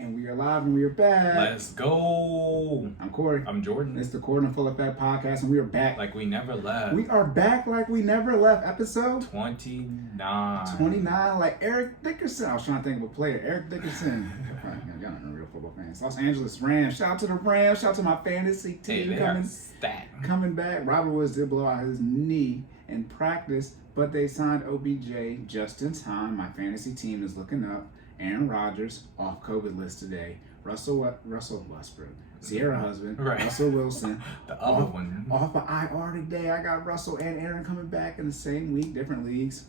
And we are live and we are back. Let's go. I'm Cory. I'm Jordan. It's the Cordan Full Effect Podcast, and we are back. Like we never left. We are back like we never left. Episode 29. 29, like Eric Dickerson. I was trying to think of a player. Eric Dickerson. Y'all not real football fans. Los Angeles Rams. Shout out to the Rams. Shout out to my fantasy team coming back. Robert Woods did blow out his knee in practice, but they signed OBJ just in time. My fantasy team is looking up. Aaron Rodgers off COVID list today. Russell Westbrook, Sierra husband, right. Russell Wilson, the other one off of IR today. I got Russell and Aaron coming back in the same week, different leagues.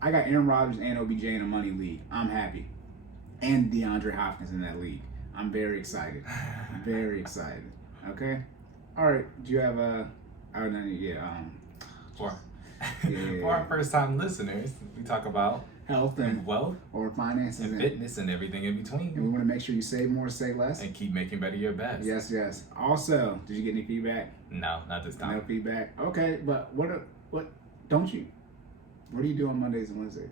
I got Aaron Rodgers and OBJ in a money league. I'm happy, and DeAndre Hopkins in that league. I'm very excited. Very excited. Okay, all right. Do you have a? For our first time listeners, we talk about health and wealth or finances and fitness and everything in between. And we want to make sure you save more, save less. And keep making better your best. Yes. Also, did you get any feedback? No, not this time. No feedback. Okay, but what don't you? What do you do on Mondays and Wednesdays?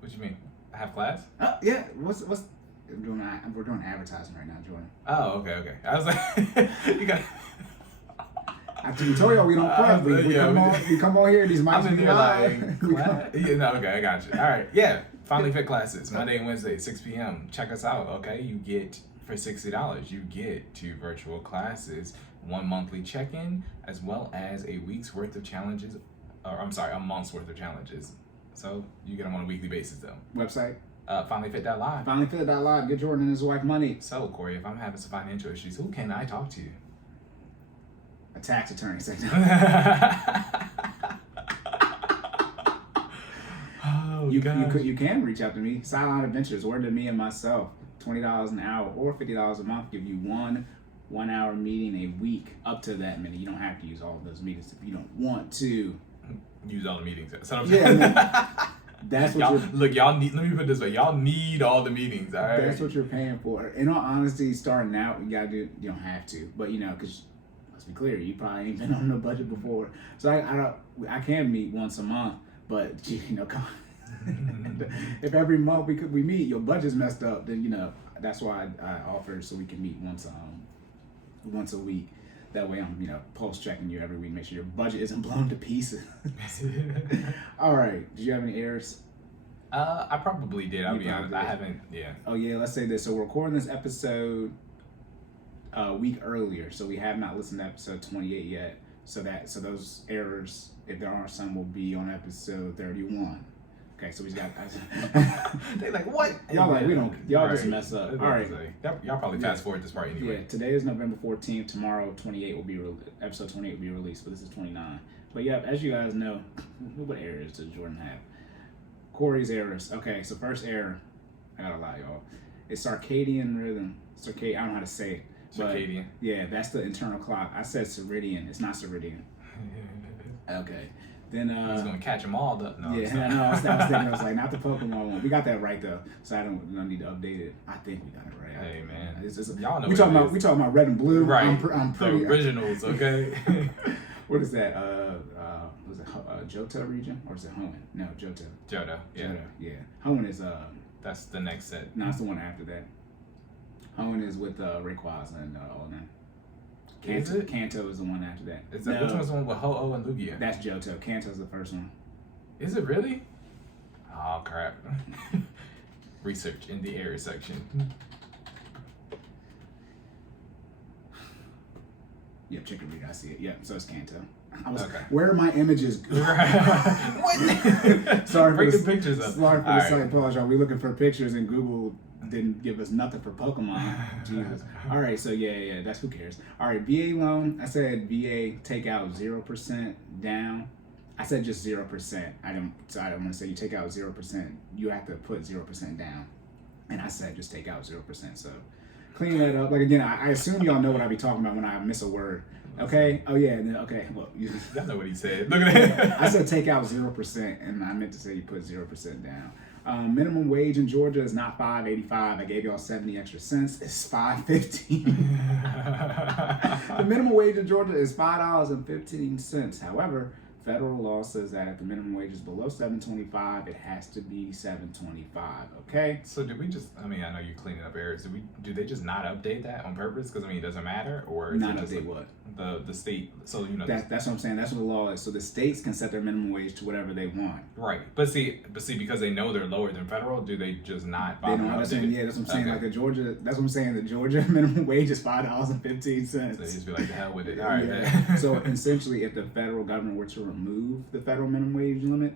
What you mean? I have class? Yeah. What's we're doing advertising right now, Jordan. Oh, okay. I was like you got After we told y'all we don't prep, we come on here, these mics be live. Okay, I got you. All right, yeah. FinallyFit classes, Monday and Wednesday, 6 p.m. Check us out, okay? You get, for $60, you get 2 virtual classes, 1 monthly check-in, as well as a month's worth of challenges. So you get them on a weekly basis, though. Website? FinallyFit.live. FinallyFit.live. Get Jordan and his wife money. So, Cory, if I'm having some financial issues, who can I talk to? A tax attorney. You can reach out to me. Sideline Adventures. Word to me and myself. $20 an hour or $50 a month. Give you one hour meeting a week. Up to that many. You don't have to use all of those meetings if you don't want to. Use all the meetings. That's what y'all need. Let me put it this way: y'all need all the meetings. All right. That's what you're paying for. In all honesty, starting out, you don't have to, but because. Let's be clear, you probably ain't been on no budget before, so I can meet once a month, but if every month we meet, your budget's messed up, then that's why I offer so we can meet once a week. That way I'm pulse checking you every week, make sure your budget isn't blown to pieces. All right, did you have any errors? I probably did. I'll be honest. I haven't. Yeah. Oh yeah. Let's say this. So we're recording this episode a week earlier, so we have not listened to episode 28 yet. So those errors, if there are some, will be on episode 31. Okay, so we got. They like what? Y'all like we don't. Y'all just mess up. All right. Y'all probably fast forward this part anyway. Yeah. Today is November 14th. Tomorrow 28 will be episode 28 will be released, but this is 29. But yeah, as you guys know, what errors does Jordan have? Cory's errors. Okay, so first error, I gotta lie, y'all. It's circadian rhythm. I don't know how to say it. Circadian. But, yeah, that's the internal clock. I said Ceridian. It's not Ceridian. Okay. Then he's gonna catch them all. I was like, not the Pokemon one. We got that right though, so I don't need to update it. I think we got it right. Hey man, y'all know we talking about red and blue. Right. I'm pretty, the originals. Okay. What is that? Was it Johto region or is it Hoenn? No, Johto. Johto. Yeah. Johto, yeah. Hoenn is That's the next set. No, it's the one after that. Hoenn is with Rayquaza and all that. Kanto is the one after that. Which one's the one with Ho-Oh and Lugia? That's Johto. Kanto's the first one. Is it really? Oh crap. Research in the error section. Yep, chicken read. I see it. Yep, so it's Kanto. Okay. Where are my images? Sorry, bring the pictures up. Sorry for the slight pause, y'all. We looking for pictures and Google didn't give us nothing for Pokemon. Jesus. All right, so yeah, that's who cares. All right, VA loan. I said VA take out 0% down. I said just 0%. I don't want to say you take out 0%. You have to put 0% down. And I said just take out 0%. So clean that up. Like again, I assume y'all know what I be talking about when I miss a word. Okay. Oh yeah. Okay. Well, y'all know what he said. Look at it. I said take out 0%, and I meant to say you put 0% down. Minimum wage in Georgia is not $5.85. I gave y'all 70 extra cents. It's $5.15. The minimum wage in Georgia is $5.15. However, federal law says that if the minimum wage is below $7.25, it has to be $7.25. Okay. So did we just? I mean, I know you're cleaning up errors. Do they just not update that on purpose? Because I mean, it doesn't matter, or is Not it just update what? The state? So That's what I'm saying. That's what the law is. So the states can set their minimum wage to whatever they want. right. But see, because they know they're lower than federal, do they just not? They don't understand. Yeah, that's what I'm saying. Like the Georgia, that's what I'm saying. The Georgia minimum wage is $5.15. So they just be like, the hell with it. All right. Yeah. So essentially, if the federal government were to remove the federal minimum wage limit,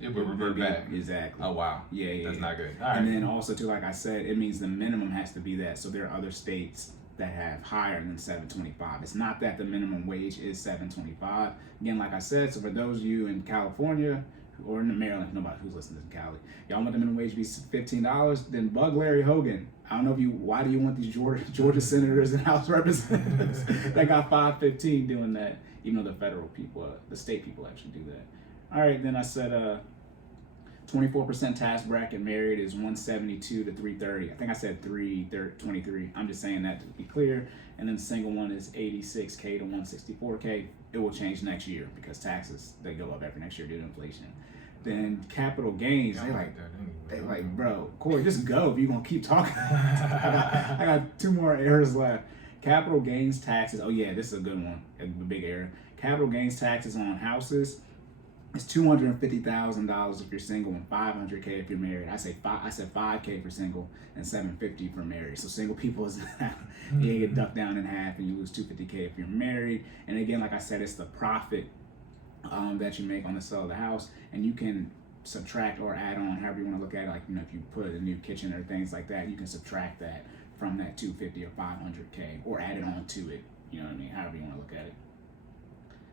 it would revert back. Exactly. Oh wow. Yeah. That's not good. All right. And then also too, like I said, it means the minimum has to be that. So there are other states that have higher than $7.25. It's not that the minimum wage is $7.25. Again, like I said, so for those of you in California or in Maryland, nobody who's listening to Cali, y'all want the minimum wage to be $15, then bug Larry Hogan. I don't know why do you want these Georgia senators and House representatives that got $5.15 doing that, even though the federal people, the state people actually do that. All right, then I said 24% tax bracket married is 172 to 330. I think I said 323. I'm just saying that to be clear. And then the single one is 86K to 164K. It will change next year because taxes, they go up every next year due to inflation. Then capital gains, they like, bro, Cory, just go if you're gonna keep talking. I got 2 more errors left. Capital gains taxes. Oh yeah, this is a good one. A big error. Capital gains taxes on houses. It's $250,000 if you're single and $500K if you're married. I said $5K for single and $750 for married. So single people is you get ducked down in half and you lose $250K if you're married. And again, like I said, it's the profit that you make on the sale of the house, and you can subtract or add on however you want to look at it. Like, you know, if you put a new kitchen or things like that, you can subtract that from that $250 or $500K or add it on to it. You know what I mean? However you want to look at it.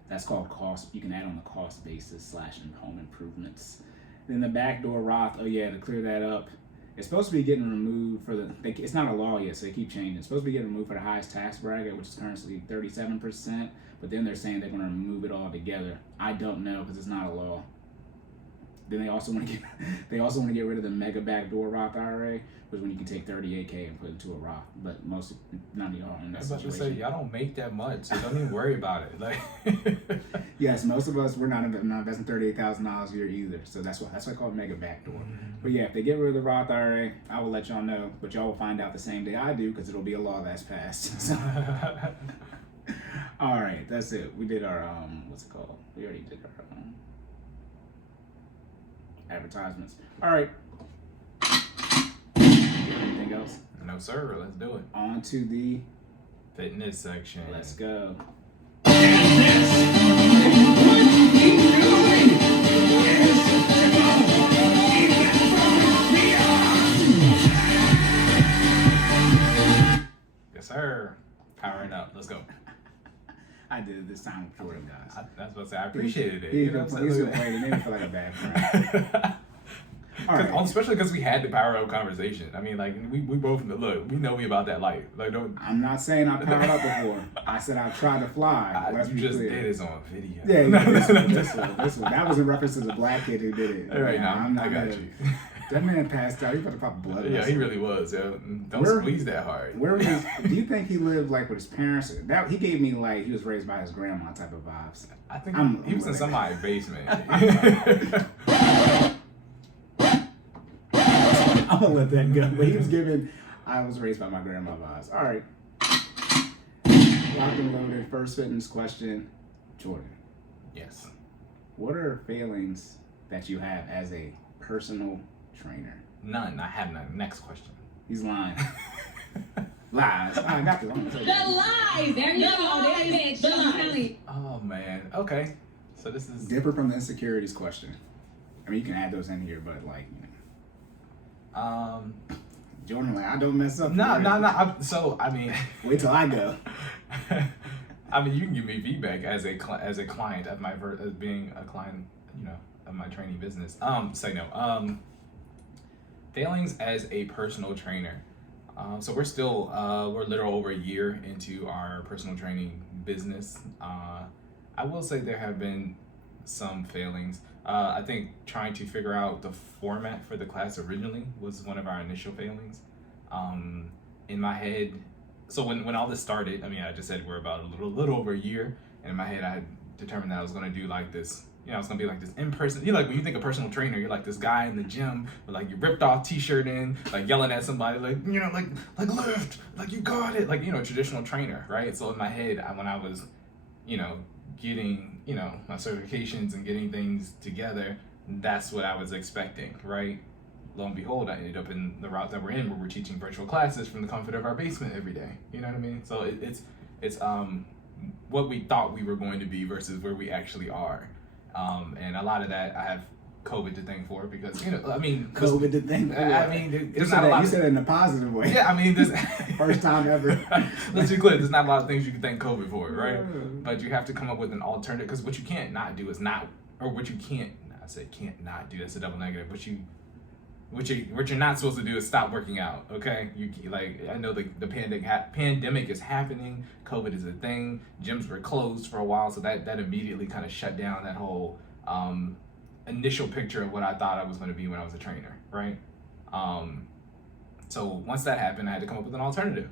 That's called cost. You can add on the cost basis / home improvements. Then the backdoor Roth. Oh yeah, to clear that up, it's supposed to be getting removed for it's not a law yet, so they keep changing. It's supposed to be getting removed for the highest tax bracket, which is currently 37%. But then they're saying they're going to remove it all together. I don't know because it's not a law. Then they also want to get rid of the mega backdoor Roth IRA, which when you can take 38K and put it into a Roth. But none of y'all are in that situation. I was about to say, y'all don't make that much, so don't even worry about it. Like, yes, most of us, we're not investing $38,000 a year either. So that's why I call it mega backdoor. But yeah, if they get rid of the Roth IRA, I will let y'all know. But y'all will find out the same day I do because it'll be a law that's passed. So. All right, that's it. We did our what's it called? We already did our advertisements. All right. Anything else? No, sir. Let's do it. On to the fitness section. Let's go. Yes, sir. Powering up. Let's go. I did it this time with Jordan, guys. That's what I say. I appreciated it. He's gonna play. It made me feel like a bad friend. All right. Especially because we had the power up conversation. I mean, like we both look. We know we about that life. Like, don't. I'm not saying I powered up before. I said I tried to fly. You just did this on video. Yeah, this one. That was in reference to the black kid who did it. All right, now I got you. That man passed out. He about to pop blood. Yeah, he really was. Yeah. Don't squeeze that hard. Where was do you think he lived like with his parents? He gave me like he was raised by his grandma type of vibes. I think he was in somebody's basement. I'm gonna let that go. But he was giving I was raised by my grandma vibes. All right. Locked and loaded. First fitness question. Jordan. Yes. What are feelings that you have as a personal trainer? None. I have none. Next question. He's lying. Lies. I got the one. The lies. There you go. There the lies. Oh man. Okay. So this is different from the insecurities question. I mean, you can add those in here, but like, you know. Jordan, like, I don't mess up. No. So I mean, wait till I go. I mean, you can give me feedback as a client of my as being a client, you know, of my training business. Say no. Failings as a personal trainer. So we're still we're a little over a year into our personal training business. I will say there have been some failings. I think trying to figure out the format for the class originally was one of our initial failings. In my head, so when all this started, I mean, I just said we're about a little over a year, and in my head I had determined that I was going to do like this. You know, it's gonna be like this in person. You know, like when you think of personal trainer, you're like this guy in the gym with like your ripped off t-shirt in, like yelling at somebody, like, you know, like lift, like you got it, like, you know, traditional trainer, right? So in my head, when I was, you know, getting, you know, my certifications and getting things together, that's what I was expecting, right? Lo and behold, I ended up in the route that we're in, where we're teaching virtual classes from the comfort of our basement every day. You know what I mean? So it's what we thought we were going to be versus where we actually are. And a lot of that I have COVID to thank for, because, you know, I mean, COVID to thank for. I mean, you said it in a positive way. Yeah, I mean, this first time ever. Let's be clear. There's not a lot of things you can thank COVID for, right? But you have to come up with an alternative, because what you can't not do is not, or what you can't. I said can't not do. That's a double negative. What you're not supposed to do is stop working out. Okay, I know the pandemic is happening. COVID is a thing. Gyms were closed for a while, so that immediately kind of shut down that whole initial picture of what I thought I was going to be when I was a trainer, right? So once that happened, I had to come up with an alternative.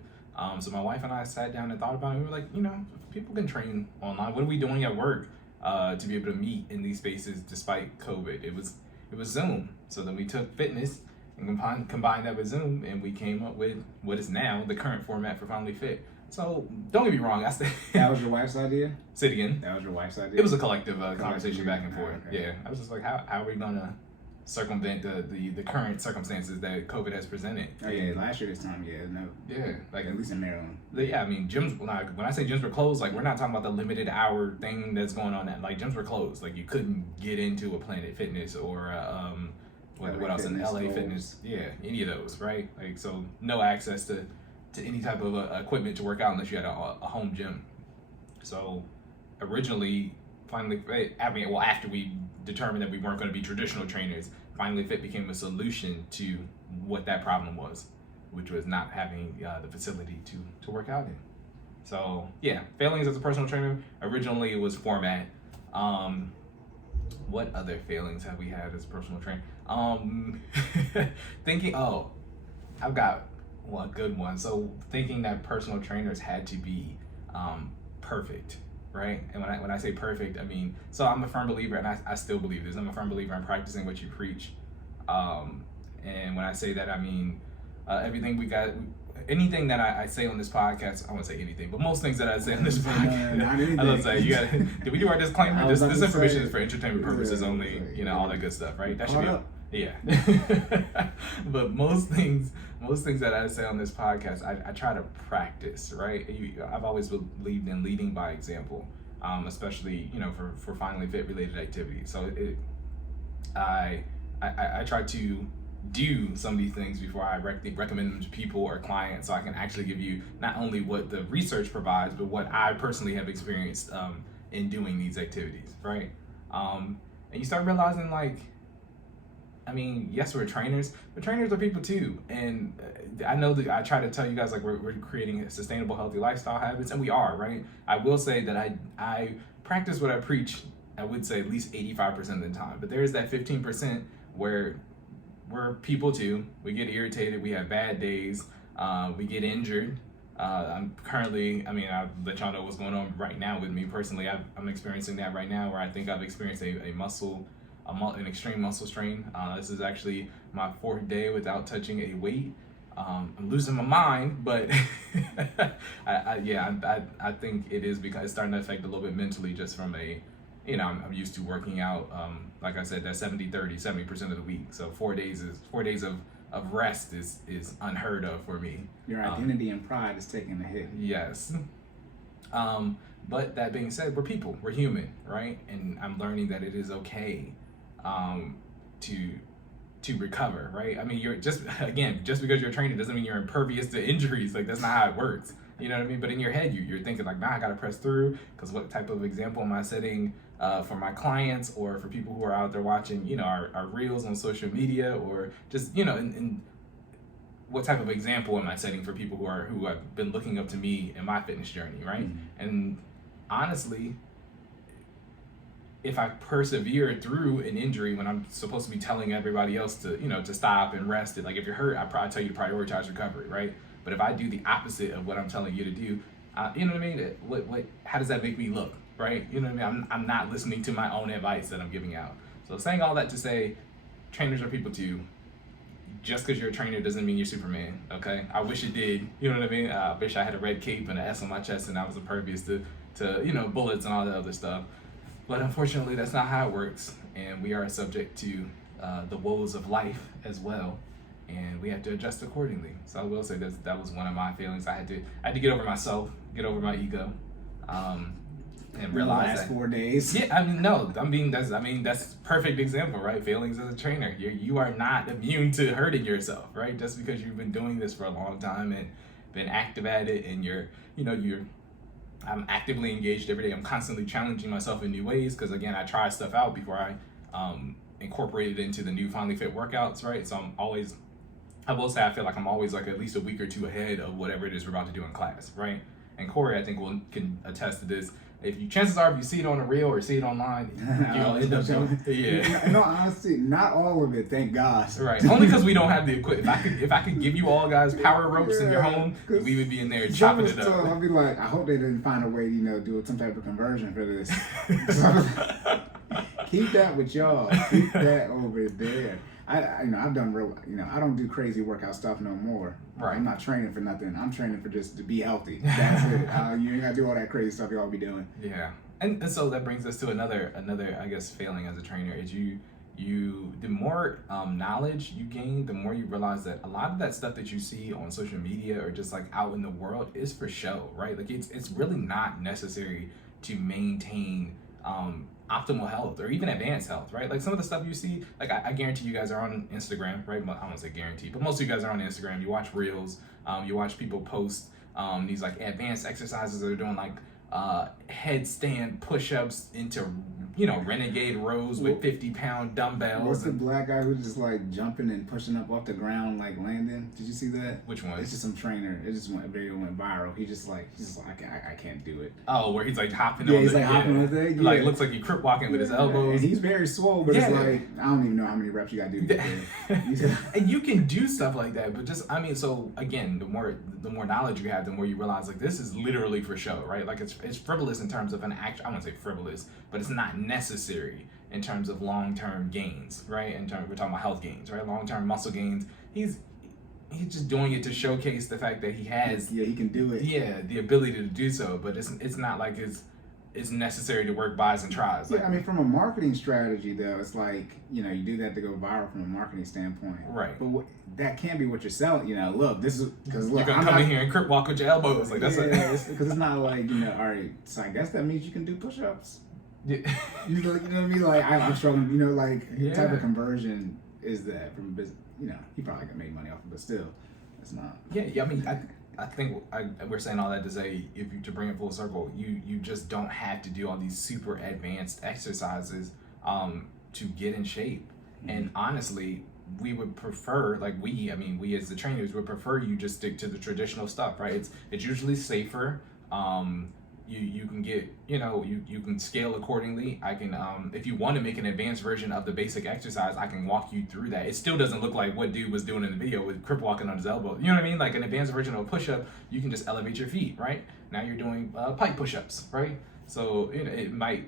So my wife and I sat down and thought about it. We were like, you know, people can train online. What are we doing at work to be able to meet in these spaces despite COVID? It was Zoom. So then we took fitness and combined that with Zoom, and we came up with what is now the current format for FinallyFit. So don't get me wrong, that was your wife's idea? Say it again. That was your wife's idea? It was a collective conversation back and forth. Okay. Yeah, I was just like, how are we gonna circumvent the current circumstances that COVID has presented? Oh yeah, last year this time, no. Yeah, like at least in Maryland. Yeah, I mean, gyms. When I say gyms were closed, like, we're not talking about the limited hour thing that's going on. That, like, gyms were closed. Like, you couldn't get into a Planet Fitness or what else in LA Fitness? Yeah, any of those, right? Like, so no access to any type of equipment to work out unless you had a home gym. So originally, FinallyFit, after we determined that we weren't going to be traditional trainers, FinallyFit became a solution to what that problem was, which was not having the facility to work out in. So yeah, failings as a personal trainer. Originally it was format. What other failings have we had as a personal trainer? I've got one good one. So thinking that personal trainers had to be perfect, right? And when I say perfect, I mean, so I'm a firm believer, and I still believe this, I'm a firm believer in practicing what you preach. And when I say that, I mean, anything that I say on this podcast, I won't say anything, but most things that I say on this podcast, I don't say, did we do our disclaimer? This information is for entertainment purposes only, you know, all that good stuff, right? That should be, yeah. But most things that I say on this podcast, I try to practice, right? I've always believed in leading by example, especially, you know, for FinallyFit related activities. So I try to do some of these things before I recommend them to people or clients, so I can actually give you not only what the research provides, but what I personally have experienced in doing these activities, right? And you start realizing, like, I mean, yes, we're trainers, but trainers are people too. And I know that I try to tell you guys, like, we're creating sustainable, healthy lifestyle habits, and we are, right? I will say that I practice what I preach, I would say at least 85% of the time, but there is that 15% where we're people too. We get irritated. We have bad days. We get injured. I'll let y'all know what's going on right now with me personally. I'm experiencing that right now, where I think I've experienced an extreme muscle strain. This is actually my 4th day without touching a weight. I'm losing my mind, but I think it is because it's starting to affect a little bit mentally, just from I'm used to working out, like I said, that's 70% of the week. So 4 days of rest is unheard of for me. Your identity and pride is taking a hit. Yes. But that being said, we're people, we're human, right? And I'm learning that it is okay to recover, right? I mean, just because you're a trainer doesn't mean you're impervious to injuries. Like, that's not how it works. You know what I mean? But in your head, you're thinking like, I gotta press through, because what type of example am I setting for my clients or for people who are out there watching, you know, our reels on social media, or just, you know, and what type of example am I setting for people who have been looking up to me in my fitness journey, right? Mm-hmm. And honestly, if I persevere through an injury when I'm supposed to be telling everybody else to stop and rest it, like, if you're hurt, I probably tell you to prioritize recovery, right? But if I do the opposite of what I'm telling you to do, you know what I mean? How does that make me look? right? You know what I mean? I'm not listening to my own advice that I'm giving out. So saying all that to say, trainers are people too. Just because you're a trainer doesn't mean you're Superman, okay? I wish it did, you know what I mean? I wish I had a red cape and an S on my chest and I was impervious to bullets and all that other stuff. But unfortunately, that's not how it works. And we are subject to the woes of life as well. And we have to adjust accordingly. So I will say that was one of my feelings. I had to get over myself, get over my ego, and realize last that 4 days. Yeah, that's perfect example, right? Failings as a trainer. You are not immune to hurting yourself, right? Just because you've been doing this for a long time and been active at it, and I'm actively engaged every day. I'm constantly challenging myself in new ways because again, I try stuff out before I incorporate it into the new FinallyFit workouts, right? So I will say I feel like I'm always like at least a week or two ahead of whatever it is we're about to do in class, right? And Cory, I think, can attest to this. Chances are, if you see it on a reel or see it online, you'll end up doing yeah. No, honestly, not all of it. Thank God. Right. Only because we don't have the equipment. If I could give you all guys power ropes in your home, we would be in there chopping it up. I'll be like, I hope they didn't find a way to do some type of conversion for this. Keep that with y'all. Keep that over there. I've done real. I don't do crazy workout stuff no more. Right. I'm not training for nothing. I'm training for just to be healthy. That's it. You ain't gotta do all that crazy stuff y'all be doing. Yeah. And so that brings us to another I guess failing as a trainer is the more knowledge you gain, the more you realize that a lot of that stuff that you see on social media or just like out in the world is for show, right? Like it's really not necessary to maintain optimal health or even advanced health, right? Like some of the stuff you see, like I guarantee you guys are on Instagram, right? I don't say guarantee, but most of you guys are on Instagram. You watch reels, you watch people post these like advanced exercises that are doing like headstand push-ups into renegade rows with 50-pound dumbbells. What's the black guy who's just like jumping and pushing up off the ground like landing? Did you see that? Which one? It's just some trainer. It just went viral. He's just like I can't do it. Oh, where he's like hopping on the like hopping on the thing. Like looks like he crip walking with his elbows. And he's very swole, but it's like I don't even know how many reps you gotta do to get there. And you can do stuff like that, but so again, the more knowledge you have, the more you realize like this is literally for show, right? Like it's frivolous in terms of I wouldn't say frivolous, but it's not necessary in terms of long-term gains, right? We're talking about health gains, right? Long-term muscle gains. He's just doing it to showcase the fact that he has he can do it. Yeah, the ability to do so, but it's not like it's necessary to work buys and tries. Like, yeah, from a marketing strategy though, it's like you do that to go viral from a marketing standpoint, right? But that can't be what you're selling. Look, this is because you're gonna come in here and crip walk with your elbows, like that's because it's not like all right. So I guess that means you can do push-ups. Yeah. You know what I mean? Like I'm struggling. What type of conversion is that from business? He probably can make money off of it, but still, it's not. Yeah. I think we're saying all that to say, to bring it full circle, you just don't have to do all these super advanced exercises to get in shape. Mm-hmm. And honestly, we would prefer, we as the trainers would prefer you just stick to the traditional stuff, right? It's usually safer. You can get, you can scale accordingly. I can, if you want to make an advanced version of the basic exercise, I can walk you through that. It still doesn't look like what dude was doing in the video with crip walking on his elbow. You know what I mean? Like an advanced version of a push-up, you can just elevate your feet, right? Now you're doing pike push-ups, right? So it might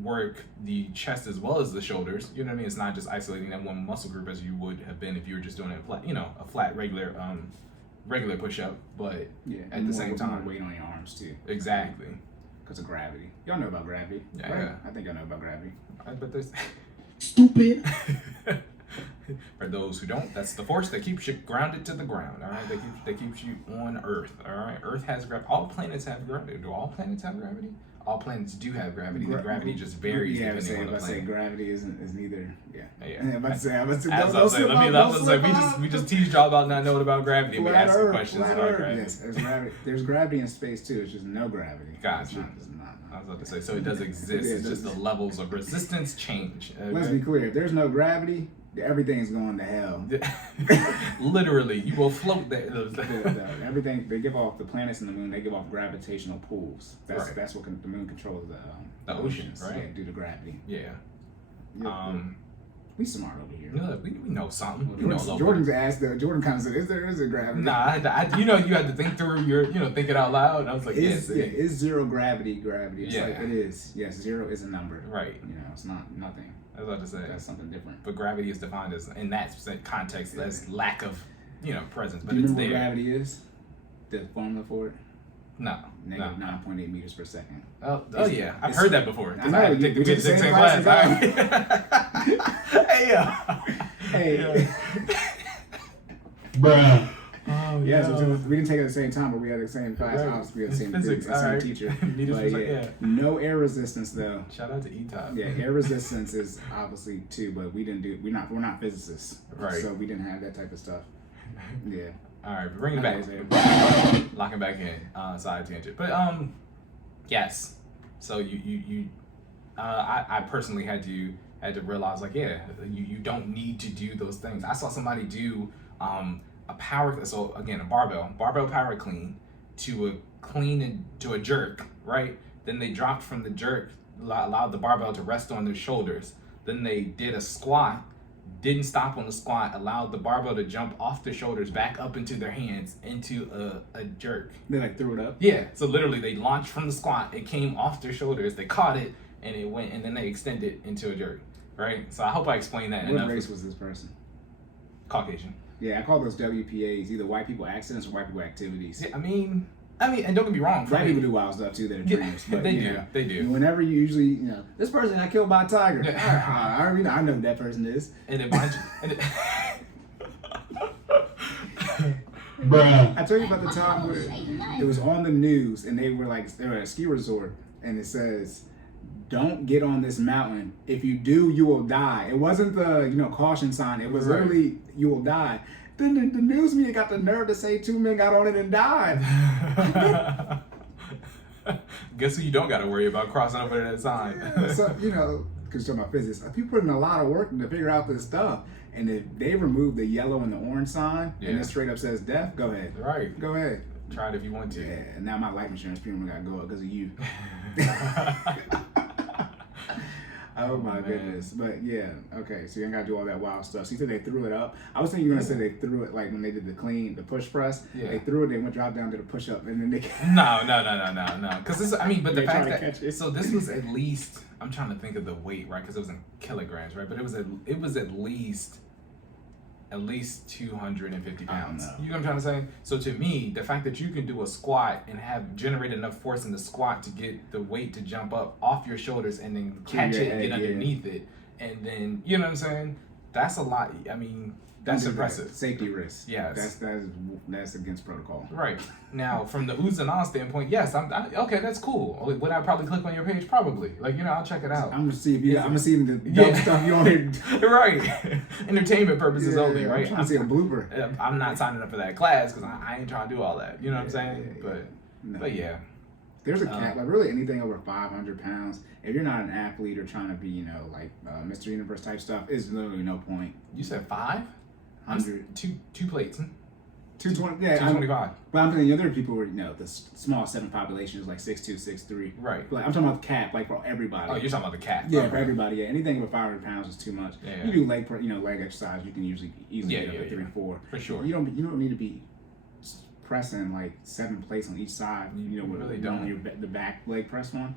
work the chest as well as the shoulders. You know what I mean? It's not just isolating that one muscle group as you would have been if you were just doing a flat regular push-up, but at the same time, weight on your arms too. Exactly. Because of gravity. Y'all know about gravity, yeah, right? Yeah. I think y'all know about gravity. But there's stupid. For those who don't, that's the force that keeps you grounded to the ground. All right, that keeps you on Earth. All right, Earth has gravity. All planets have gravity. Do all planets have gravity? All planets do have gravity. The gravity just varies depending on the planet. Say gravity is neither. Yeah. Yeah. Let we just teased y'all about not knowing about gravity. We asked some questions about gravity. Yes, there's gravity. There's gravity in space too. It's just no gravity. Gotcha. I was about to say, so it does exist. It's just the levels of resistance change. Okay? Let's be clear. If there's no gravity, everything's going to hell. Literally, you will float there. Everything, they give off, the planets and the moon, they give off gravitational pulls. That's what the moon controls the oceans, right? Yeah, due to gravity. Yeah. We smart over here. Look, we know something. Well, We know a little Jordan's bit. asked Jordan kind of said, "Is there gravity?" Nah, you know, you had to think through your, think it out loud. And I was like, Is yes. zero gravity? It's Yeah. like, it is. Yes, zero is a number. Right. You know, it's not nothing. I was about to say. That's something different. But gravity is defined as, in that context, as lack of, presence. But Do you it's remember there. what gravity is? The formula for it? No. Negative 9.8 meters per second. Oh yeah, I've heard that before. I know, I take the we took the physics same class. class Hey, yo. Hey. Bruh. Oh, Yeah, no. so we didn't take it at the same time, but we had the same class. Right. Obviously, we had the same Physics, same alright. teacher. Meters But per second, yeah. no air resistance though. Shout out to E-Top. Yeah, air resistance is obviously 2, but we didn't do. We're not physicists, Right. So we didn't have that type of stuff. Yeah. All right, bring it back. Okay, Locking back in. Side tangent. But yes. So I personally had to realize, like, yeah, you don't need to do those things. I saw somebody do a barbell power clean to a jerk, right? Then they dropped from the jerk, allowed the barbell to rest on their shoulders. Then they did a squat, didn't stop on the squat, allowed the barbell to jump off their shoulders back up into their hands into a jerk. They like threw it up. Yeah, so literally they launched from the squat, it came off their shoulders, they caught it, and it went, and then they extended into a jerk, right? So I hope I explained that What enough. race was this person? Caucasian. Yeah, I call those WPAs, either white people accidents or white people activities. Yeah, I mean, and don't get me wrong. Black people do wild stuff too that are Yeah, dreams. But, they do. Whenever you usually, this person got killed by a tiger. Yeah. I know who that person is. And then mind you, Bruh. I told you about the time where it was on the news and they were at a ski resort and it says, "Don't get on this mountain. If you do, you will die." It wasn't the caution sign. It was Right. literally, "You will die." Then the news media got the nerve to say 2 men got on it and died. Guess who you don't got to worry about crossing over that sign? So because you're talking about physics, people put in a lot of work to figure out this stuff. And if they remove the yellow and the orange sign and it straight up says death, go ahead. Right. Go ahead. Try it if you want to. Yeah, and now my life insurance premium got to go up because of you. Oh my goodness. But yeah, okay, so you ain't got to do all that wild stuff. So you said they threw it up. I was thinking you were going to say they threw it like when they did the push press. Yeah. They threw it, they went drop down to the push up, and then they. No. Because this, but the They fact try to that, catch it. so this was at least, I'm trying to think of the weight, right? Because it was in kilograms, right? But it was at least 250 pounds. know. You know what I'm trying to say? So to me, the fact that you can do a squat and generate enough force in the squat to get the weight to jump up off your shoulders and then catch it and get underneath it, and then, you know what I'm saying? That's a lot. I mean, that's impressive. Safety risk. Yes. That's against protocol. Right. Now, from the oohs and ahs standpoint, yes, okay, that's cool. Would I probably click on your page? Probably. I'll check it out. I'm gonna see the dumb stuff you on here. Right. Entertainment purposes only, right? I'm trying to see a blooper. I'm not signing up for that class because I ain't trying to do all that. You know what I'm saying? No. But yeah. There's a cap, really anything over 500 pounds. If you're not an athlete or trying to be, Mr. Universe type stuff, is literally no point. You said 500? 100, Two plates. 220, yeah. 225. But I'm thinking other people were, the small 7 population is like 6'2", 6'3". Right. But I'm talking about the cap, like for everybody. Oh, you're talking about the cap. Yeah, for everybody. Yeah, anything over 500 pounds is too much. Yeah. You do leg exercise, you can easily Yeah, get up yeah, to 3, 4. For sure. You don't need to be pressing like 7 plates on each side. You with really only don't. the back leg press one.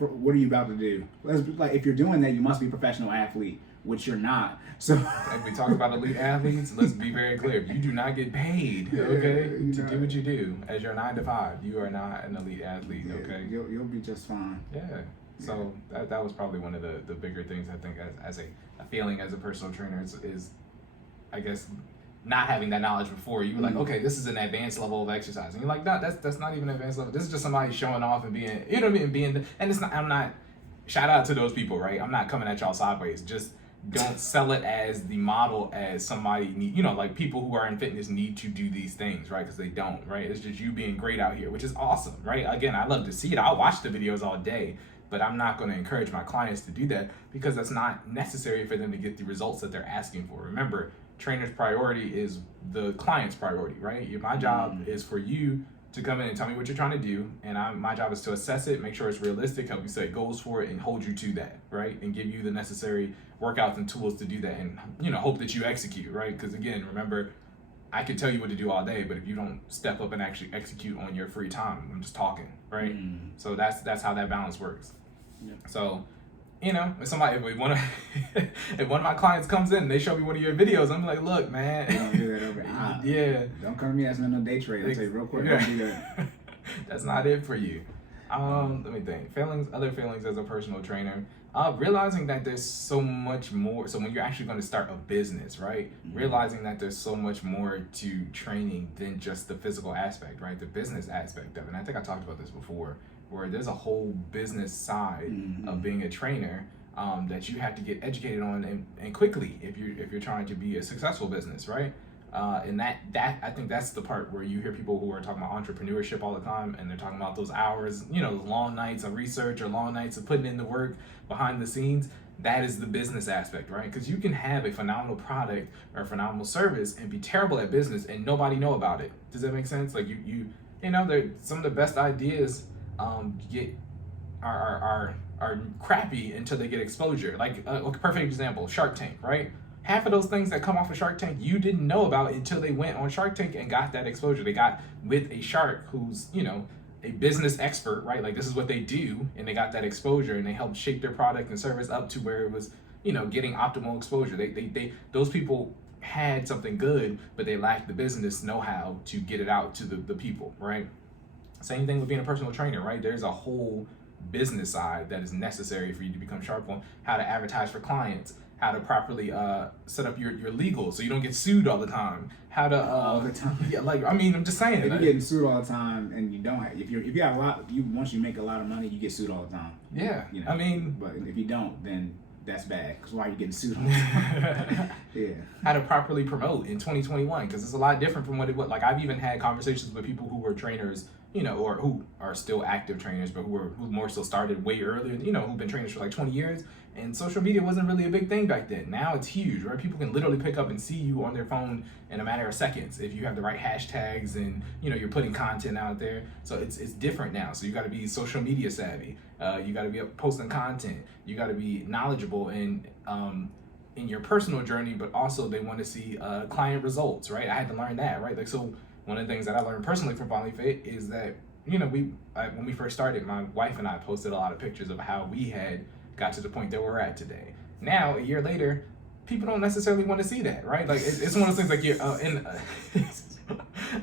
What are you about to do? If you're doing that, you must be a professional athlete, which you're not. So If we talk about elite athletes, let's be very clear. You do not get paid, okay, to do what you do as your 9 to 5. You are not an elite athlete, okay? You'll be just fine. Yeah. So that was probably one of the bigger things I think as a feeling as a personal trainer is I guess not having that knowledge before. You were like, okay, this is an advanced level of exercise, and you're like, no, that's not even advanced level. This is just somebody showing off and being, you know what I mean, and it's not. I'm not. Shout out to those people, right? I'm not coming at y'all sideways. Just don't sell it as the model as somebody need, like people who are in fitness need to do these things, right? Because they don't, right? It's just you being great out here, which is awesome, right? Again, I love to see it. I'll watch the videos all day, but I'm not going to encourage my clients to do that because that's not necessary for them to get the results that they're asking for. Remember, trainer's priority is the client's priority, right? My job is for you to come in and tell me what you're trying to do, and my job is to assess it, make sure it's realistic, help you set goals for it, and hold you to that, right? And give you the necessary workouts and tools to do that, and hope that you execute, right? Because again, remember, I could tell you what to do all day, but if you don't step up and actually execute on your free time, I'm just talking, right? So that's how that balance works. Yeah. So, if one of my clients comes in and they show me one of your videos, I'm like, look, man. Don't do that over. Yeah. Don't come to me asking no day trade. I'll tell you real quick. Yeah. Don't do that. That's not it for you. Let me think. Other failings as a personal trainer. Realizing that there's so much more. So when you're actually going to start a business, right? Realizing that there's so much more to training than just the physical aspect, right? The business aspect of it. And I think I talked about this before, where there's a whole business side of being a trainer that you have to get educated on and quickly if you're trying to be a successful business, right? And that I think that's the part where you hear people who are talking about entrepreneurship all the time, and they're talking about those hours, those long nights of research or long nights of putting in the work behind the scenes. That is the business aspect, right? Because you can have a phenomenal product or a phenomenal service and be terrible at business and nobody know about it. Does that make sense? Like some of the best ideas are crappy until they get exposure. Like a perfect example, Shark Tank, right? Half of those things that come off of Shark Tank you didn't know about until they went on Shark Tank and got that exposure. They got with a shark who's a business expert, right? Like this is what they do, and they got that exposure and they helped shape their product and service up to where it was getting optimal exposure. They those people had something good, but they lacked the business know-how to get it out to the people, right? Same thing with being a personal trainer, right? There's a whole business side that is necessary for you to become sharp on how to advertise for clients, how to properly set up your legal so you don't get sued all the time, how to all the time. Yeah, I'm just saying. If you're getting sued all the time and you don't have, if you have a lot, once you make a lot of money, you get sued all the time. Yeah, but if you don't, then that's bad. Because why are you getting sued all the time? Yeah. How to properly promote in 2021, because it's a lot different from what it was. Like I've even had conversations with people who were trainers, or who are still active trainers, but who more so started way earlier, who've been trainers for like 20 years. And social media wasn't really a big thing back then. Now it's huge, right? People can literally pick up and see you on their phone in a matter of seconds if you have the right hashtags and you're putting content out there. So it's different now. So you got to be social media savvy. You got to be posting content. You got to be knowledgeable in your personal journey, but also they want to see client results, right? I had to learn that, right? Like so, one of the things that I learned personally from FinallyFit is that when we first started, my wife and I posted a lot of pictures of how we had got to the point that we're at today. Now, a year later, people don't necessarily want to see that, right? Like it's one of those things like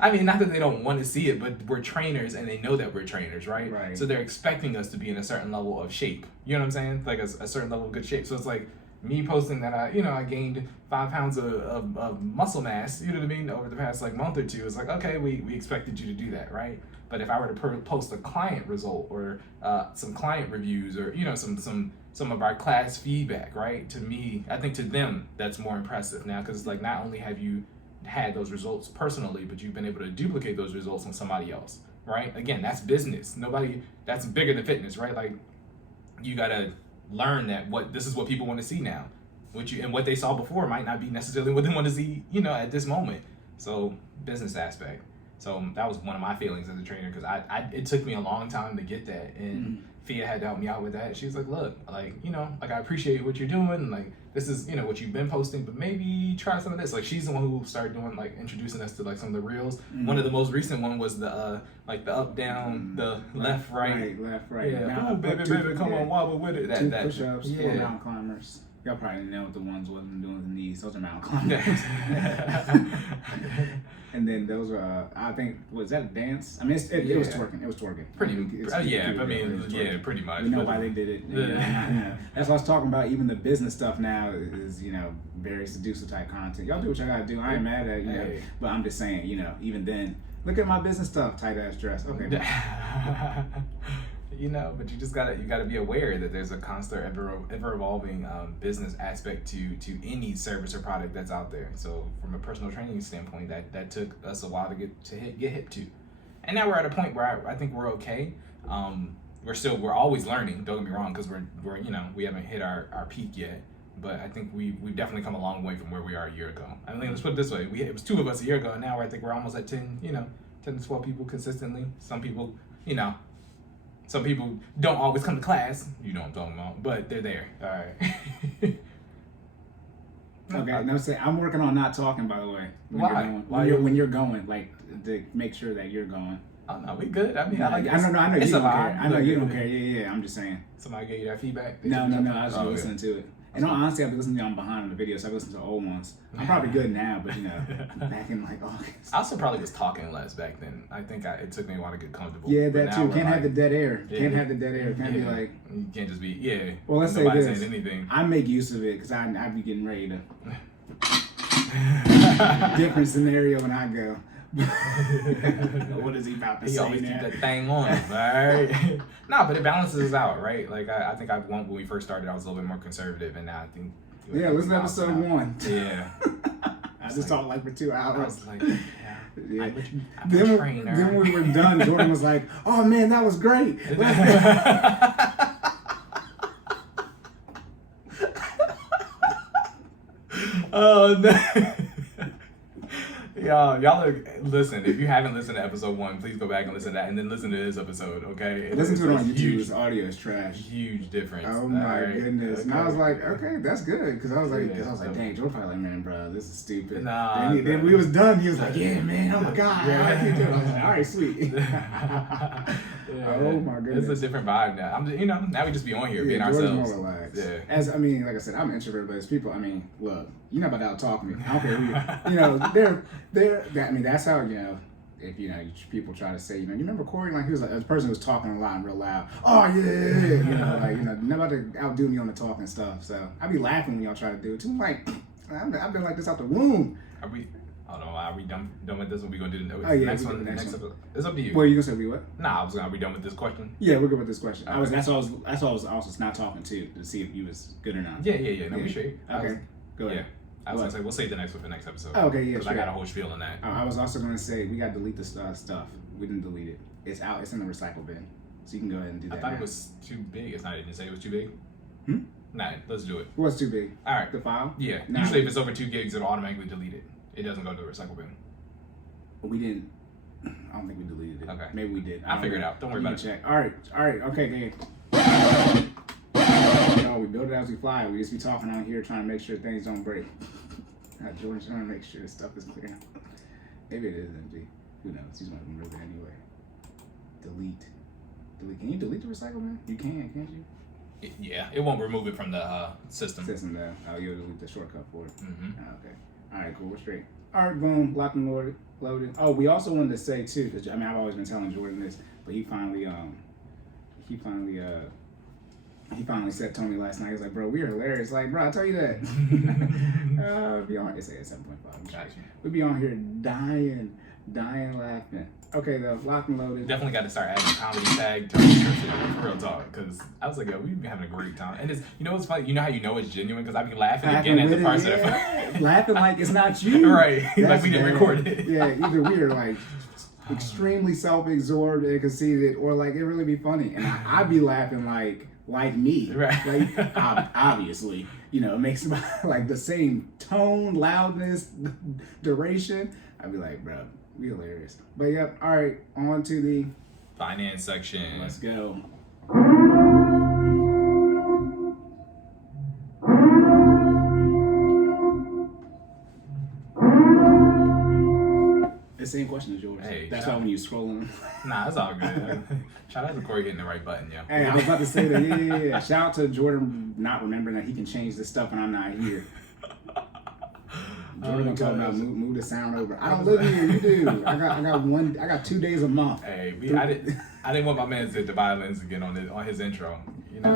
I mean, not that they don't want to see it, but we're trainers and they know that we're trainers, right? Right. So they're expecting us to be in a certain level of shape. You know what I'm saying? Like a certain level of good shape. So it's like me posting that I gained 5 pounds of muscle mass, you know what I mean, over the past like month or two. It's like, okay, we expected you to do that, right? But if I were to post a client result or some client reviews or some of our class feedback, right? To me, I think to them that's more impressive now, because it's like not only have you had those results personally, but you've been able to duplicate those results on somebody else, right? Again, that's business. That's bigger than fitness, right? Like you gotta learn that this is what people want to see now, and what they saw before might not be necessarily what they want to see, at this moment. So business aspect. So that was one of my feelings as a trainer, because it took me a long time to get that, and Fia had to help me out with that. She was like, look, like, like I appreciate what you're doing, like this is, what you've been posting, but maybe try some of this. Like she's the one who started doing, like introducing us to like some of the reels. One of the most recent one was the like the up, down, the left, right. Left, right. Yeah, Now, ooh, baby, come on, wobble with it. Two push-ups, 4 yeah. mountain climbers. Y'all probably know what the ones wasn't doing the knees. Those are mountain climbers. And then those are, I think, was that a dance? I mean, it was twerking. It was twerking. Pretty much. You know why they did it. That's what I was talking about. Even the business stuff now is, very seductive type content. Y'all do what y'all gotta do. I ain't mad at it, but I'm just saying, even then, look at my business stuff, tight ass dress. Okay. But you just gotta be aware that there's a constant, ever evolving business aspect to any service or product that's out there. So from a personal training standpoint, that took us a while to get hip to, and now we're at a point where I think we're okay. We're always learning. Don't get me wrong, because we're we haven't hit our peak yet. But I think we've definitely come a long way from where we are a year ago. I mean, let's put it this way: it was 2 of us a year ago, and now I think we're almost at 10 10 to 12 people consistently. Some people, some people don't always come to class. You know what I'm talking about, but they're there. All right. Okay, no, say I'm working on not talking. By the way, Why? When you're going, like to make sure that you're going. Oh no, we good. I mean, I like. I know you it's don't a care. vibe. I know you don't care. Yeah. I'm just saying. Somebody gave you that feedback? No. I was just listening to it. And all honesty, I've been listening to I'm behind on the video, so I've listened to old ones. I'm probably good now, but back in like August. I also probably was talking less back then. I think it took me a while to get comfortable. Yeah, But that now too. we're Can't like, have the dead air. Yeah. Can't have the dead air. Can't be like. You can't just be Well, let's say nobody this. saying anything. I make use of it because I be getting ready to. Different scenario when I go. What is he about to He say always now? keep that thing on, right? Nah, but it balances out, right? Like I think when we first started, I was a little bit more conservative, and now I think. Yeah, listen to episode 1. Yeah. I just talked like for 2 I hours. was like, yeah. Yeah. I'm a trainer. Then when we were done, Jordan was like, "Oh man, that was great." Oh no. Y'all listen, if you haven't listened to episode 1, please go back and listen to that and then listen to this episode, okay? Listen to it on YouTube. Huge, His audio is trash. huge difference. Oh my Alright, goodness. okay. And I was like, okay, that's good. Because I was like, Yeah. dang, Jordan probably like, man, bro, this is stupid. Nah, then we was done. He was like, yeah, man, oh my God. Yeah. I like you too. I was like, all right, sweet. Yeah, Oh my goodness. It's a different vibe now. Now we just be on here being Jordan's ourselves. more relaxed. Yeah. Like I said, I'm introverted, but as people, look, you're not about to out-talk me. I don't care who you that's how, if, people try to say, you remember Cory? Like, he was like, a person who was talking a lot and real loud. Oh, yeah. Nobody outdo me on the talk and stuff. So I be laughing when y'all try to do it too. I'm like, I've been like this out the womb. Are we done with this one? We gonna do the next next one. one? Episode? It's up to you. Well, you gonna say we what? Nah, are we done with this question? Yeah, we're good with this question. Okay. That's all I was also not talking to see if you was good or not. Yeah. No, we straight. Okay, go ahead. Yeah. I was gonna say we'll save the next one for next episode. Oh, okay, yeah, Because sure. I got a whole spiel on that. I was also gonna say we gotta delete the stuff. We didn't delete it. It's out. It's in the recycle bin. So you can go ahead and do that. I thought now. it was too big. It's not. It didn't say it was too big. Hmm? Nah, let's do it. What's too big? All right. The file? Yeah. Nah. Usually, if it's over 2 gigs, it'll automatically delete it. It doesn't go to the recycle bin. We didn't. I don't think we deleted it. Okay. Maybe we did. I'll figure it out. Don't worry about it. Check. All right. Okay, gang. We build it as we fly. We just be talking out here trying to make sure things don't break. Jordan's trying to make sure this stuff is clear. Maybe it is empty. Who knows? He's going to remove it anyway. Delete. Can you delete the recycle bin? You can, can't you? Yeah. It won't remove it from the system. System though. Oh, you'll delete the shortcut for it. Mm-hmm. Okay. All right, cool. We're straight. All right, boom. Locked and loaded. Oh, we also wanted to say too, because I've always been telling Jordan this, but he finally said to me last night. He was like, "Bro, we are hilarious." Like, bro, I tell you that. Be on. It's at 7.5. Gotcha. We be on here dying laughing. Okay, though, locked and loaded. Definitely got to start adding comedy tag to the description for real talk, because I was like, yo, we've been having a great time. And it's, what's funny? You know how you know it's genuine? Because I be laughing again at the parts that laughing like it's not you. Right. Like That's we didn't bad. record it. Yeah, either we are like extremely self-absorbed and conceited, or like it really be funny. And I be laughing like me. Right. Like, obviously, it makes like the same tone, loudness, duration. I'd be like, bro, we hilarious. But yep, all right, on to the Finance section. let's go. The same question as yours. Hey, that's shout- why when you scrolling. Nah, it's all good. Shout out to Cory hitting the right button, yo. Hey, I was about to say that. Yeah. Shout out to Jordan not remembering that he can change this stuff when I'm not here. Jordan gonna talk about move the sound over. I don't live here. You do. I got 2 days a month. Hey, I didn't want my man to hit the violins again on his intro. Oh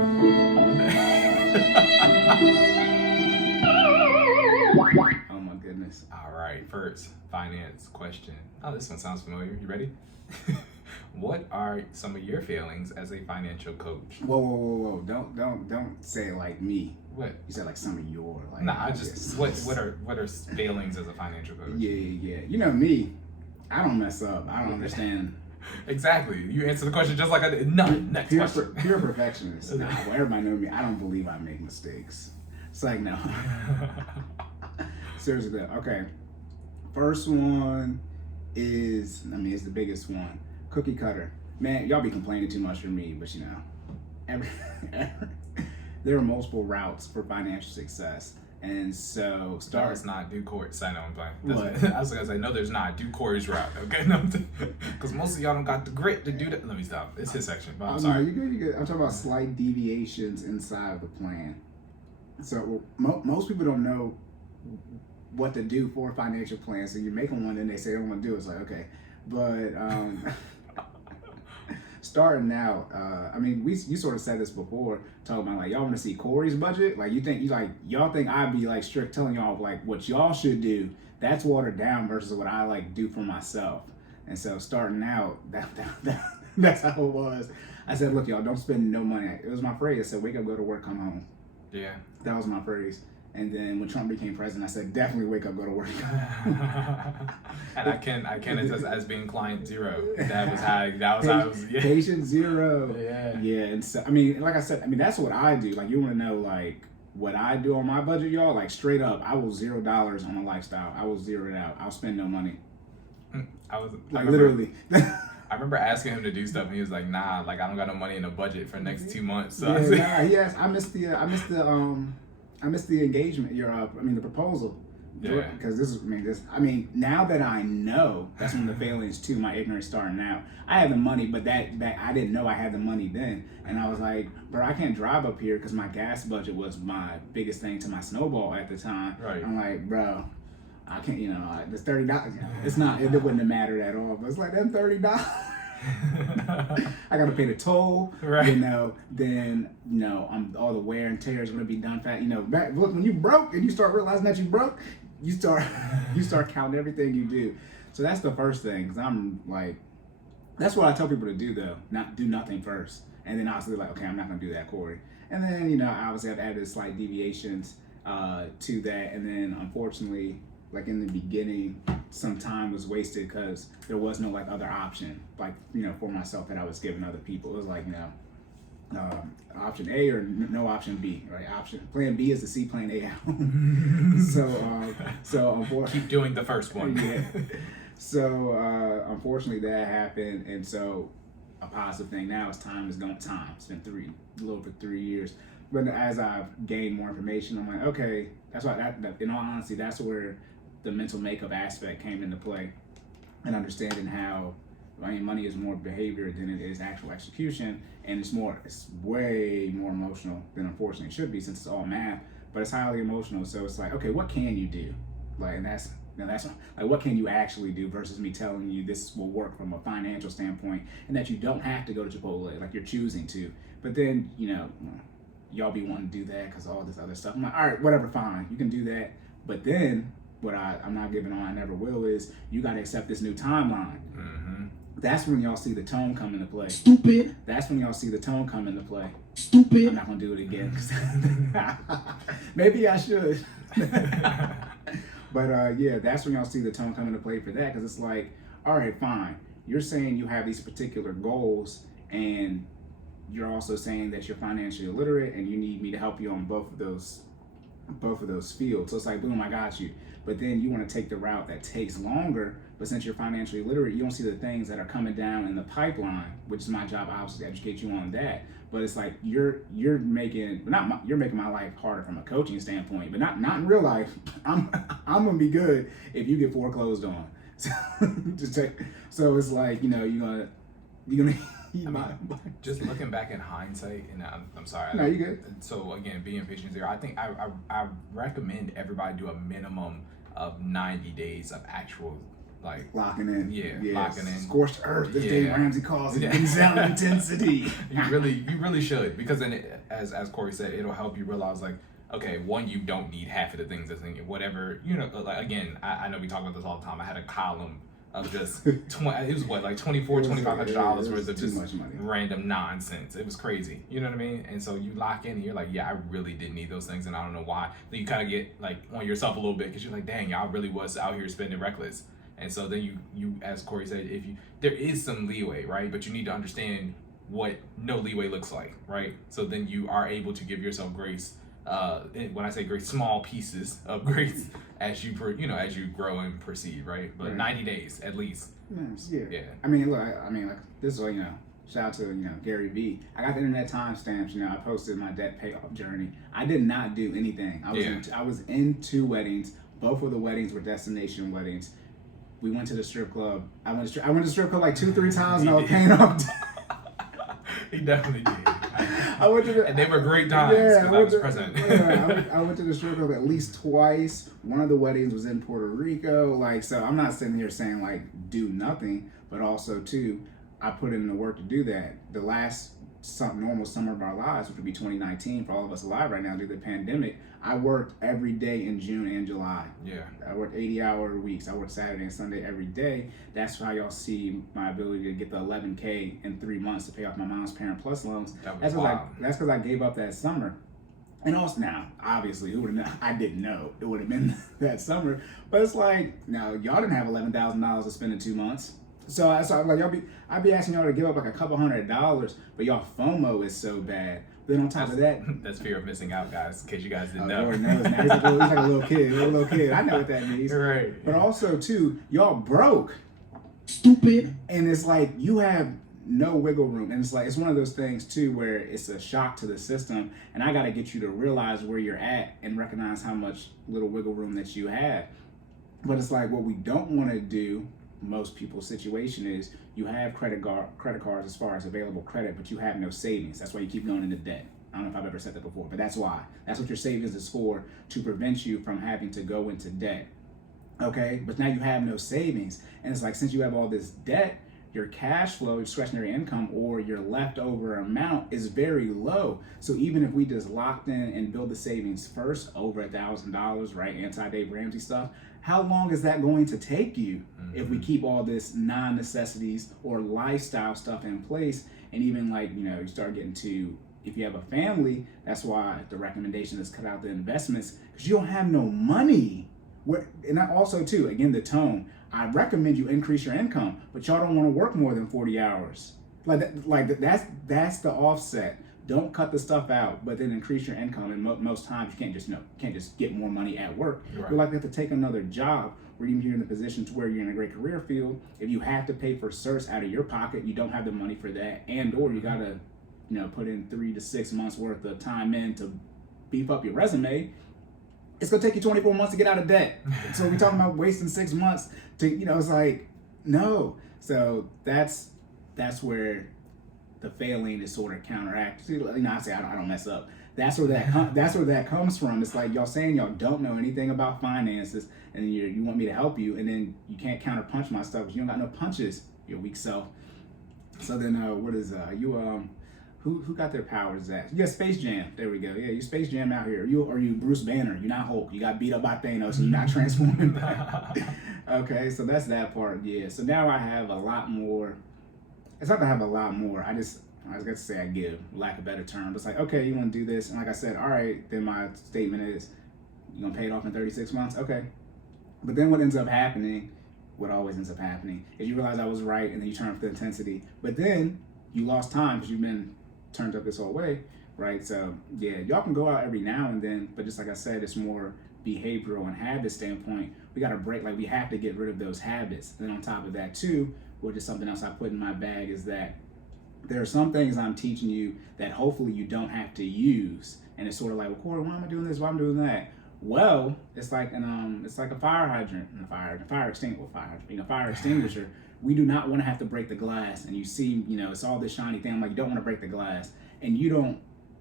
my goodness. All right, first finance question. Oh, this one sounds familiar. You ready? What are some of your failings as a financial coach? Whoa! Don't say it like me. What? You said like some of your like. Nah, I just what are failings as a financial coach? Yeah. You know me. I don't mess up. I don't understand. Exactly. You answer the question just like I did. None. Next question. Pure perfectionist. Nah, well, everybody know me. I don't believe I make mistakes. It's like no. Seriously though. Okay. First one is, I mean, it's the biggest one. Cookie cutter. Man, y'all be complaining too much for me, but you know, every, there are multiple routes for financial success. And so No, it's not. Do Cory. I know I'm playing. What? I was gonna say no. There's not. Do Cory's route. Okay, no, because most of y'all don't got the grit to do that. Let me stop. It's his section. But I'm No, sorry. you're good, you're good. I'm talking about slight deviations inside of the plan. So most people don't know what to do for a financial plan. So you're making one, then they say they don't want to do it. It's like, okay. But starting out, I mean, you sort of said this before, talking about like y'all want to see Cory's budget. Like y'all think I'd be like strict telling y'all like what y'all should do. That's watered down versus what I like do for myself. And so starting out, that's how it was. I said, look, y'all, don't spend no money. It was my phrase. I said, wake up, go to work, come home. Yeah. That was my phrase. And then when Trump became president, I said, definitely wake up, go to work. And I can attest as being client zero. That was how I was. Yeah. Patient zero. Yeah. Yeah. And so, I mean, like I said, I mean, that's what I do. Like, you want to know, like, what I do on my budget, y'all? Like, straight up, I will $0 on a lifestyle. I will zero it out. I'll spend no money. Literally. I remember asking him to do stuff, and he was like, "Nah, like I don't got no money in the budget for the next 2 months." So Yes, I missed the engagement. The proposal. Yeah. Because now that I know, that's when the failings to my ignorance starting out. I had the money, but that I didn't know I had the money then, and I was like, bro, I can't drive up here because my gas budget was my biggest thing to my snowball at the time. Right. I'm like, bro, I can't, it's $30. It's not, it wouldn't have mattered at all. But it's like, that $30. I gotta pay the toll, right? Then all the wear and tear is gonna be done fast. Look, when you broke and you start realizing that you broke, you start counting everything you do. So that's the first thing. Cause I'm like, that's what I tell people to do though. Not do nothing first, and then obviously like, okay, I'm not gonna do that, Cory. And then obviously I've added slight deviations to that, and then unfortunately, like in the beginning, some time was wasted because there was no like other option, like for myself that I was giving other people. It was like option A or no option B, right? Plan B is to see plan A out. so unfortunately, keep doing the first one. Yeah. So unfortunately that happened, and so a positive thing now is time is going. It's been a little over 3 years. But as I've gained more information, I'm like, okay, that's why that in all honesty, that's where the mental makeup aspect came into play, and understanding how, money is more behavior than it is actual execution, and it's way more emotional than unfortunately it should be, since it's all math, but it's highly emotional. So it's like, okay, what can you do? Like, and that's like, what can you actually do versus me telling you this will work from a financial standpoint, and that you don't have to go to Chipotle, like you're choosing to. But then, y'all be wanting to do that because all this other stuff. I'm like, all right, whatever, fine, you can do that. But then what I'm not giving on, I never will, is you got to accept this new timeline. Mm-hmm. That's when y'all see the tone come into play. Stupid. That's when y'all see the tone come into play. Stupid. I'm not going to do it again. Maybe I should. But that's when y'all see the tone come into play for that, because it's like, all right, fine. You're saying you have these particular goals, and you're also saying that you're financially illiterate and you need me to help you on both of those fields. So it's like, boom, I got you. But then you want to take the route that takes longer, but since you're financially illiterate, you don't see the things that are coming down in the pipeline, which is my job, obviously, to educate you on that. But it's like you're making my life harder from a coaching standpoint, but not in real life. I'm gonna be good if you get foreclosed on. So it's like, you're gonna just looking back in hindsight, and I'm sorry. No, you good. So again, being patient zero, I think I recommend everybody do a minimum of 90 days of actual like locking in. Yeah, yes. locking in. Scorched earth, as Dave Ramsey calls it. Exam intensity. You really should, because then as Cory said, it'll help you realize like, okay, one, you don't need half of the things that's in it. Whatever, like again, I know we talk about this all the time. I had a column of just it was what, like $2,400-$2,500 worth of just random nonsense. It was crazy. You know what I mean? And so you lock in and you're like, yeah, I really didn't need those things, and I don't know why. Then you kind of get like on yourself a little bit, because you're like, dang, I really was out here spending reckless. And so then you as Cory said, there is some leeway, right? But you need to understand what no leeway looks like, right? So then you are able to give yourself grace when I say grades, small pieces of grades as you as you grow and proceed, right? But Right. 90 days at least. Yeah. Yeah. I mean, look. I mean, like this is what shout out to Gary V. I got the internet timestamps. I posted my debt payoff journey. I did not do anything. I was in 2 weddings. Both of the weddings were destination weddings. We went to the strip club. I went to the strip club like 2-3 times, and I was paying off. He definitely did. And they were great times because I was present. I went to the strip club at least twice. One of the weddings was in Puerto Rico. So I'm not sitting here saying do nothing, but also too, I put in the work to do that. The last normal summer of our lives, which would be 2019 for all of us alive right now due to the pandemic, I worked every day in June and July. Yeah. I worked 80-hour weeks. I worked Saturday and Sunday every day. That's how y'all see my ability to get the $11K in 3 months to pay off my mom's Parent Plus loans. That's because I gave up that summer. And also now, obviously, who would have known? I didn't know it would have been that summer. But it's now y'all didn't have $11,000 to spend in 2 months. So I'd be asking y'all to give up a couple $100, but y'all FOMO is so bad. Then on top of that, that's fear of missing out, guys. In case you guys didn't know. Lord knows now. He's like a little kid. I know what that means. Right. But also too, y'all broke. Stupid. And it's you have no wiggle room. And it's one of those things too where it's a shock to the system. And I got to get you to realize where you're at and recognize how much little wiggle room that you have. But it's what we don't want to do. Most people's situation is you have credit cards as far as available credit, but you have no savings. That's why you keep going into debt. I don't know if I've ever said that before, but that's why. That's what your savings is for, to prevent you from having to go into debt. Okay? But now you have no savings. And it's since you have all this debt, your cash flow, discretionary income, or your leftover amount is very low. So even if we just locked in and build the savings first, over $1,000, right? Anti-Dave Ramsey stuff, how long is that going to take you if we keep all this non-necessities or lifestyle stuff in place? And even you start getting to, if you have a family, that's why the recommendation is cut out the investments, because you don't have no money. And also too, again, the tone, I recommend you increase your income, but y'all don't want to work more than 40 hours. That's the offset. Don't cut the stuff out, but then increase your income. And most times you can't just get more money at work. Right. You have to take another job, or even if you're in the position to where you're in a great career field, if you have to pay for certs out of your pocket, you don't have the money for that, or you gotta put in 3 to 6 months worth of time in to beef up your resume. It's gonna take you 24 months to get out of debt. So we're talking about wasting 6 months to, it's no. So that's where the failing is sort of counteracted. I say I don't mess up. That's where that comes from. It's y'all saying y'all don't know anything about finances, and you want me to help you, and then you can't counterpunch my stuff because you don't got no punches. Your weak self. So then what is who got their powers at? You got Space Jam. There we go. Yeah, you Space Jam out here. You Bruce Banner. You're not Hulk. You got beat up by Thanos and you're not transforming back. Okay, so that's that part. Yeah. So now I have a lot more. It's not that I have a lot more. I was going to say I give, lack of a better term. But it's okay, you want to do this. And like I said, all right, then my statement is, you're going to pay it off in 36 months? Okay. But then what ends up happening, what always ends up happening, is you realize I was right, and then you turn up the intensity. But then you lost time because you've been turned up this whole way, right? So yeah, y'all can go out every now and then, but just like I said, it's more behavioral and habit standpoint. We got to break, we have to get rid of those habits. And then on top of that too, which is something else I put in my bag, is that there are some things I'm teaching you that hopefully you don't have to use. And it's sort of well, Cory, why am I doing this? Why am I doing that? Well, it's like a fire hydrant, fire extinguisher. We do not want to have to break the glass. And you see, it's all this shiny thing. You don't want to break the glass. And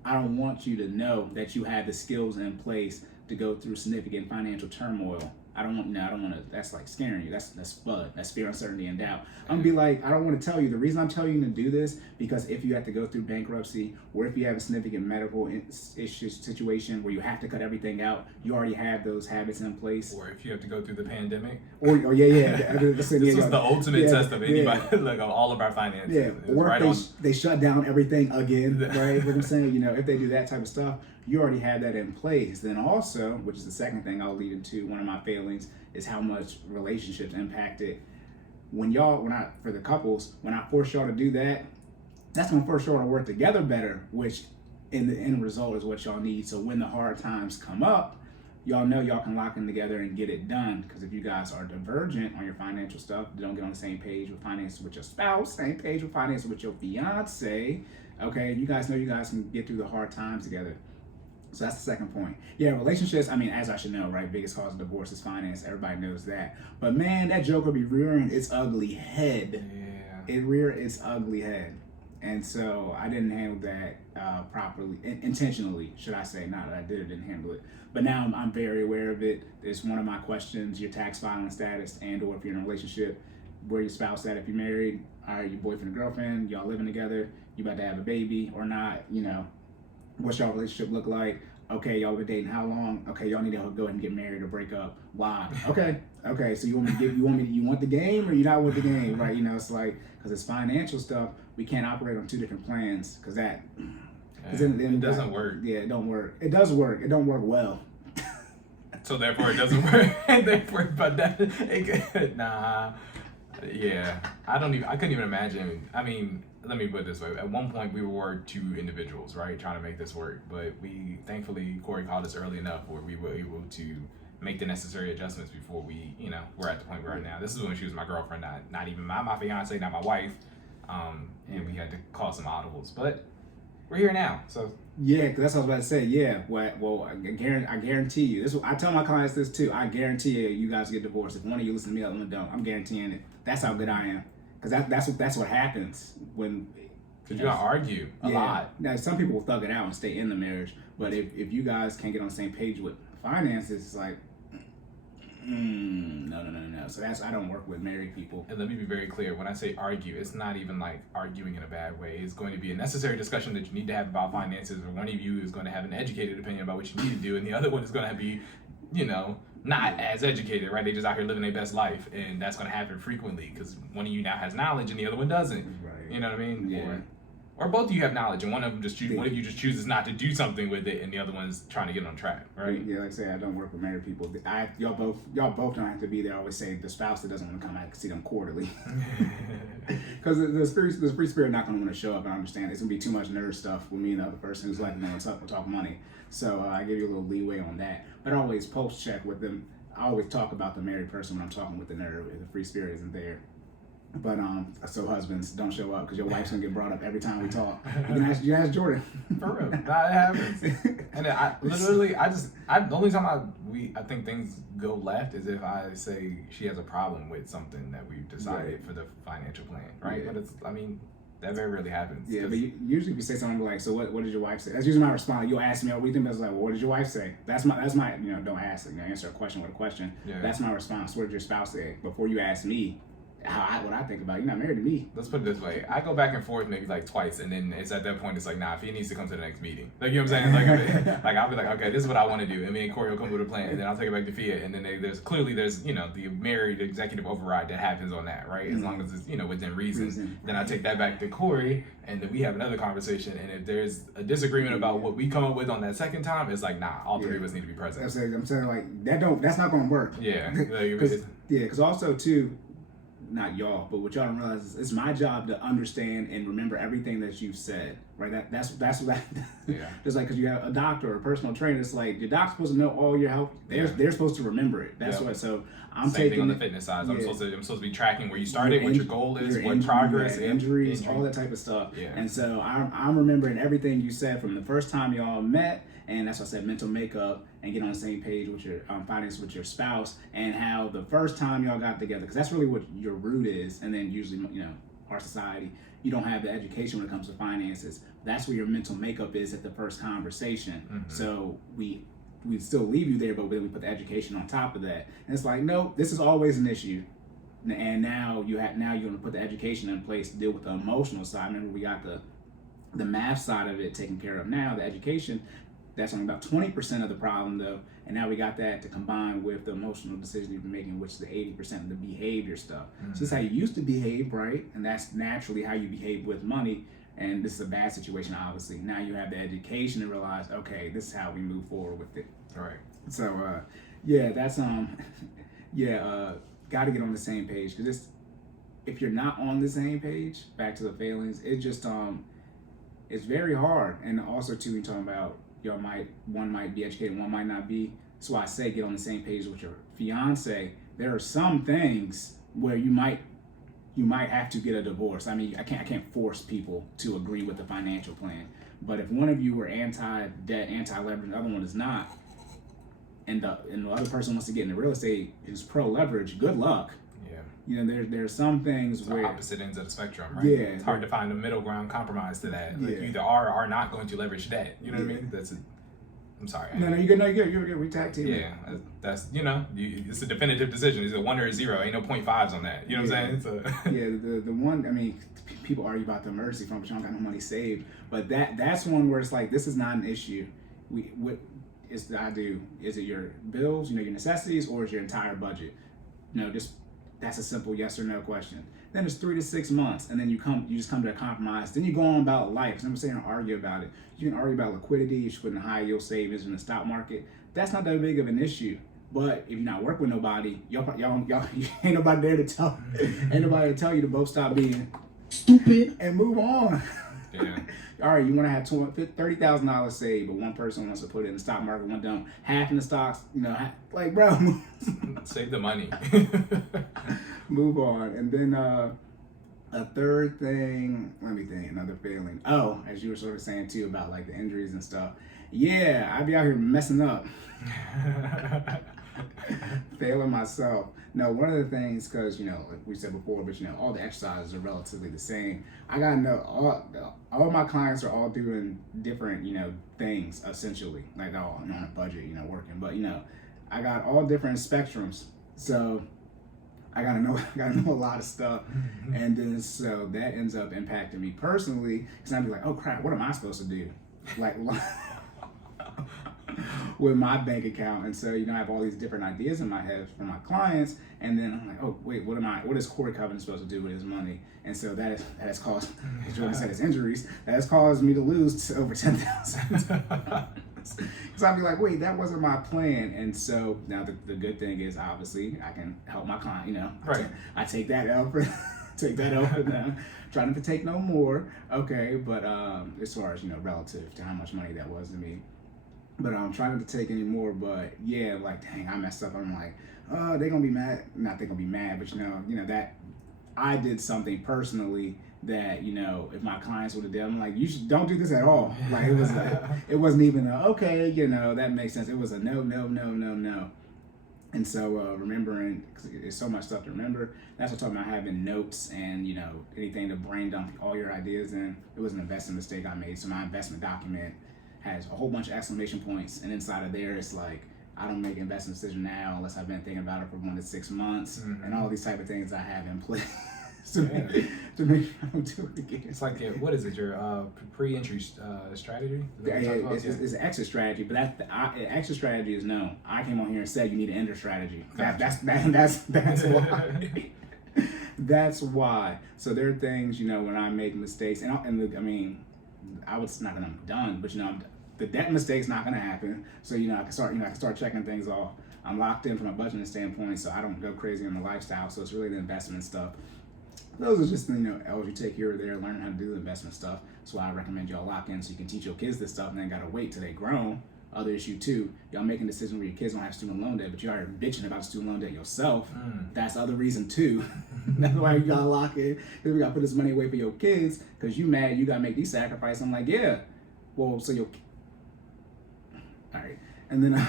I don't want you to know that you have the skills in place to go through significant financial turmoil. I don't want to, that's scaring you. That's FUD. That's fear, uncertainty, and doubt. I'm gonna be I don't want to tell you. The reason I'm telling you to do this, because if you have to go through bankruptcy, or if you have a significant medical issue situation where you have to cut everything out, you already have those habits in place. Or if you have to go through the pandemic. This was the ultimate test of anybody, of all of our finances. Yeah, or if they shut down everything again, right? What I'm saying, if they do that type of stuff, you already have that in place. Then also, which is the second thing I'll lead into, one of my failings is how much relationships impacted. For the couples, when I force y'all to do that, that's gonna force y'all to work together better, which and the end result is what y'all need. So when the hard times come up, y'all know y'all can lock in together and get it done. Because if you guys are divergent on your financial stuff, don't get on the same page with finances with your spouse, same page with finances with your fiance, okay, you guys know you guys can get through the hard times together. So that's the second point. Yeah, relationships, I mean, as I should know, right? Biggest cause of divorce is finance. Everybody knows that. But man, that joker be rearing its ugly head. Yeah. It reared its ugly head. And so I didn't handle that properly, intentionally, should I say. Not that I did or didn't handle it. But now I'm very aware of it. It's one of my questions, your tax filing status, and or if you're in a relationship, where your spouse at, if you're married, are you boyfriend and girlfriend, y'all living together, you about to have a baby or not, you know, what's y'all relationship look like? Okay, y'all been dating how long? Okay, y'all need to go ahead and get married or break up. Why? Okay, so you want the game or you not want the game, right? You know, it's like, because it's financial stuff, we can't operate on two different plans, because that, it doesn't work. Yeah, it don't work. It does work. It don't work well. So therefore it doesn't work. And therefore, but that, nah. Yeah, I couldn't even imagine. I mean, let me put it this way. At one point, we were two individuals, right, trying to make this work. But thankfully, Cory called us early enough where we were able to make the necessary adjustments before we, you know, we're at the point we're at now. This is when she was my girlfriend, not even my fiance, not my wife. And we had to call some audibles. But we're here now, so. Yeah, because that's what I was about to say. Yeah, well, I guarantee you. I tell my clients this too. I guarantee you guys get divorced. If one of you listen to me, the other one don't. I'm guaranteeing it. That's how good I am. Because that's what happens when. Because you gotta argue a lot. Now, some people will thug it out and stay in the marriage, but if you guys can't get on the same page with finances, it's like, no. So I don't work with married people. And let me be very clear. When I say argue, it's not even like arguing in a bad way. It's going to be a necessary discussion that you need to have about finances, or one of you is going to have an educated opinion about what you need to do, and the other one is going to be, you know, not as educated, right? They just out here living their best life, and that's going to happen frequently because one of you now has knowledge and the other one doesn't. Right. You know what I mean? Yeah. Or both of you have knowledge, and one of you just chooses not to do something with it, and the other one's trying to get on track, right? Yeah, like I say, I don't work with married people. Y'all both don't have to be there. I always say the spouse that doesn't want to come, I can see them quarterly, because the free spirit not going to want to show up. I understand it's going to be too much nerd stuff with me and the other person who's like, no, we'll talk money. So I give you a little leeway on that, but I always post check with them. I always talk about the married person when I'm talking with the nerd if the free spirit isn't there. But so husbands, don't show up because your wife's gonna get brought up every time we talk. You can ask Jordan. For real, that happens. And the only time I think things go left is if I say she has a problem with something that we've decided for the financial plan, right? Yeah. But that very rarely happens. Yeah, but usually if you say something like, so what did your wife say? That's usually my response. You'll ask me, what do you think? That's like, well, what did your wife say? That's my don't ask, answer a question with a question. Yeah. That's my response. What did your spouse say? Before you ask me what I think about it. You're not married to me. Let's put it this way. I go back and forth maybe like twice, and then it's at that point, it's like, nah, if he needs to come to the next meeting. Like, you know what I'm saying? Like I'll be like, okay, this is what I want to do. And me and Cory will come with a plan, and then I'll take it back to Fiat. And then there's the married executive override that happens on that, right? As long as it's, within reason. Then I take that back to Cory, and then we have another conversation. And if there's a disagreement about what we come up with on that second time, it's like, nah, all three of us need to be present. I'm saying like, that's not going to work. Yeah. Because also too, not y'all, but what y'all don't realize is it's my job to understand and remember everything that you've said, right? That's what just like, because you have a doctor or a personal trainer, it's like your doctor's supposed to know all your health. They're supposed to remember it. That's what. So I'm Same thing on the fitness side. I'm supposed to be tracking where you started, what your goal is, what progress, injuries, all that type of stuff. Yeah. And so I'm remembering everything you said from the first time y'all met. And that's why I said mental makeup and get on the same page with your finance with your spouse, and how the first time y'all got together, because that's really what your root is. And then usually, our society, you don't have the education when it comes to finances. That's where your mental makeup is at the first conversation. Mm-hmm. So we still leave you there, but then we put the education on top of that. And it's like, no, this is always an issue. And now you're going to put the education in place to deal with the emotional side. Remember, we got the math side of it taken care of. Now the education, that's only about 20% of the problem, though, and now we got that to combine with the emotional decision you've been making, which is the 80% of the behavior stuff. Mm-hmm. So this is how you used to behave, right? And that's naturally how you behave with money. And this is a bad situation, obviously. Now you have the education to realize, okay, this is how we move forward with it. All right. So, that's got to get on the same page, because if you're not on the same page, back to the failings, it just It's very hard. And also too, we talking about one might be educated, one might not be. That's why I say get on the same page with your fiance. There are some things where you might have to get a divorce. I mean, I can't force people to agree with the financial plan. But if one of you are anti-debt, anti-leverage, the other one is not, and the other person wants to get into real estate, is pro-leverage, good luck. Yeah. You know, there's some things it's where opposite ends of the spectrum, right? Yeah, it's hard to find a middle ground compromise to that. Like, Yeah. you either are or are not going to leverage debt. You know what I Yeah. mean? I'm sorry. No, you're good. No, you're good. We tag team. Yeah, that's it's a definitive decision. It's a 1 or a 0. Ain't no 0.5s on that. You know what I'm saying? Yeah, the one. I mean, people argue about the emergency fund, but you don't got no money saved. But that's one where it's like, this is not an issue. Is it your bills, your necessities, or is your entire budget? That's a simple yes or no question. Then it's 3 to 6 months, and then you just come to a compromise. Then you go on about life. I'm saying argue about it. You can argue about liquidity. You should put in high yield savings in the stock market. That's not that big of an issue. But if you're not working with nobody, y'all ain't nobody there to tell, ain't nobody to tell you to both stop being stupid and move on. Yeah. All right, you want to have $30,000 saved, but one person wants to put it in the stock market, one don't. Half in the stocks, like, bro. Save the money. Move on. And then a third thing, let me think, another failing. Oh, as you were sort of saying too about like the injuries and stuff. Yeah, I'd be out here messing up. Failing myself. No, one of the things, because like we said before, but all the exercises are relatively the same. I gotta know all my clients are all doing different things essentially, like all on a budget, working. But I got all different spectrums, so I gotta know a lot of stuff, and then so that ends up impacting me personally, because I'd be like, oh crap, what am I supposed to do, like with my bank account? And so I have all these different ideas in my head for my clients, and then I'm like, oh wait, what is Cory Covenant supposed to do with his money? And so that has caused, as Jordan said, his injuries, that has caused me to lose over $10,000. Because I'd be like, wait, that wasn't my plan. And so now the good thing is, obviously, I can help my client. Right. I take that out for them. Trying to take no more. Okay, but as far as relative to how much money that was to me. But I'm trying not to take any more. But yeah, like, dang, I messed up. I'm like, oh, they're gonna be mad. Not they're gonna be mad, but that I did something personally that if my clients would have done, I'm like, you don't do this at all. Like it wasn't even okay. That makes sense. It was a no. And so remembering, because there's so much stuff to remember. That's what I'm talking about, having notes and anything to brain dump all your ideas in. It was an investment mistake I made. So my investment document has a whole bunch of exclamation points, and inside of there it's like, I don't make an investment decision now unless I've been thinking about it for 1 to 6 months, and all these type of things I have in place to make sure I don't do it again. It's like what is it? Your pre-entry strategy? It's an exit strategy, but the exit strategy is no. I came on here and said you need an enter strategy. That's why. That's why. So there are things when I make mistakes, and I was not that I'm done, but the debt mistake's not gonna happen. So I can start checking things off. I'm locked in from a budgeting standpoint, so I don't go crazy on the lifestyle. So it's really the investment stuff. Those are just L's you take here or there, learning how to do the investment stuff. That's why I recommend y'all lock in so you can teach your kids this stuff, and then gotta wait till they grown. Other issue too, y'all making decisions where your kids don't have student loan debt, but you already bitching about student loan debt yourself. That's the other reason too. That's why you gotta lock in, because we gotta put this money away for your kids, because you mad you gotta make these sacrifices. I'm like, yeah, well, so all right. And then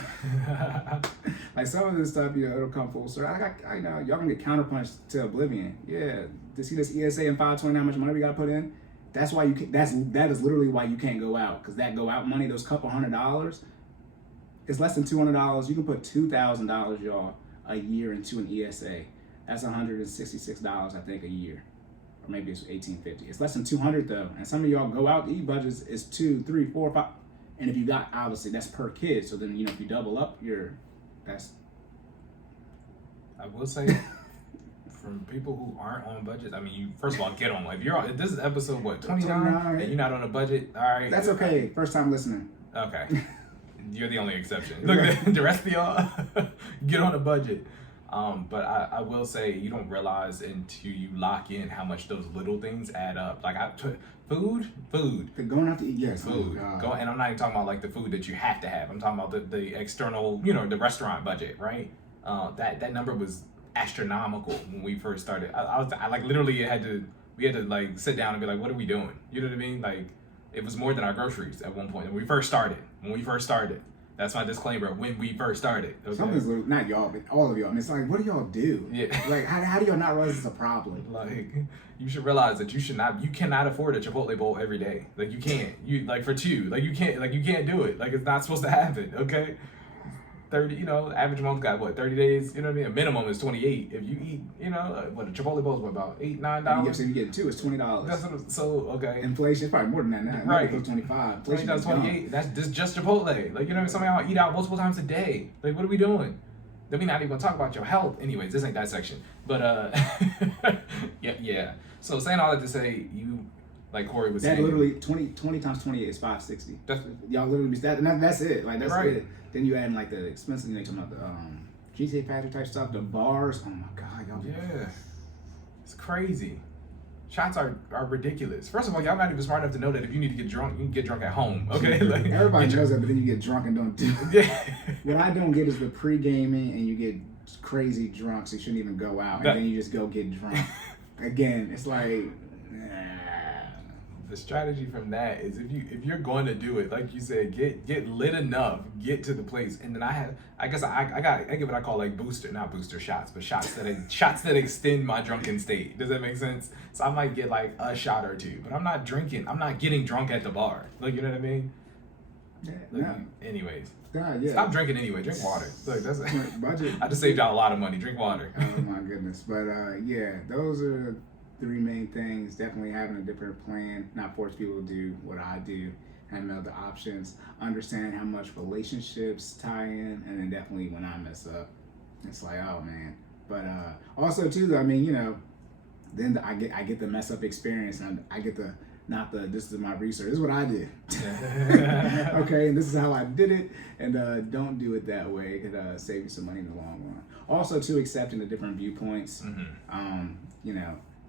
like some of this stuff, it'll come full circle. Y'all gonna get counterpunched to oblivion. Yeah, to see this ESA and 520, how much money we gotta put in. That's why that is literally why you can't go out, because that go out money, those couple $100, it's less than $200. You can put $2,000, y'all, a year into an ESA. That's $166, I think, a year, or maybe it's $1,850. It's less than $200 though, and some of y'all go out to eat budgets is 2, 3, 4, 5. And if you got, obviously, that's per kid. So then, if you double up, I will say, from people who aren't on budgets, you first of all get on. If you're on, this is episode 29, and you're not on a budget, all right. That's okay. First time listening. Okay, you're the only exception. Look, the rest of y'all get on a budget. But I will say you don't realize until you lock in how much those little things add up. Like food. Going out to eat, yes. Food. And I'm not even talking about like the food that you have to have. I'm talking about the external, the restaurant budget, right? That number was astronomical when we first started. I like literally we had to like sit down and be like, what are we doing? You know what I mean? Like it was more than our groceries at one point. When we first started. That's my disclaimer. When we first started. Okay? Something's not y'all, but all of y'all. I mean, it's like, what do y'all do? Yeah. Like, how do y'all not realize it's a problem? Like, you should realize that you cannot afford a Chipotle bowl every day. Like, you can't. You like for two. Like, you can't do it. Like, it's not supposed to happen. Okay. 30, average month got what, 30 days, you know what I mean? A minimum is 28. If you eat, what a Chipotle bowl is what, about $8, $9? Yeah, so you get two, it's $20. That's okay. Inflation is probably more than that now. Right. It goes 25. 20 does 28. That's just Chipotle. Like, somebody will eat out multiple times a day. Like, what are we doing? Then we not even gonna talk about your health. Anyways, this ain't that section. But yeah. So saying all that to say, you, like Cory was saying. That literally 20 times 28 is 560. Y'all literally that, and that's it. Like that's right. it. Then you add in like the expenses. They talking about the GTA factory type stuff, the bars. Oh my god, y'all. Yeah, it's crazy. Shots are ridiculous. First of all, y'all not even smart enough to know that if you need to get drunk, you can get drunk at home. Okay, like, everybody knows that, but then you get drunk and don't do it. Yeah. What I don't get is the pre-gaming and you get crazy drunk, so you shouldn't even go out, and then you just go get drunk. Again, it's like. The strategy from that is if you're going to do it, like you said, get lit enough, get to the place, and then I get what I call like not booster shots, but shots that extend my drunken state. Does that make sense? So I might get like a shot or two, but I'm not getting drunk at the bar. Like, you know what I mean? Yeah. Like, no. Anyways. God, yeah. Stop drinking anyway. Drink water. Like that's budget. I just saved y'all a lot of money. Drink water. Oh my goodness. But yeah, those are three main things. Definitely having a different plan, not force people to do what I do, having other options, understanding how much relationships tie in, and then definitely when I mess up, it's like, oh man. But also too, I mean, then I get the mess up experience, and I get the this is my research. This is what I did. Okay, and this is how I did it, and don't do it that way. It could save you some money in the long run. Also too, accepting the different viewpoints.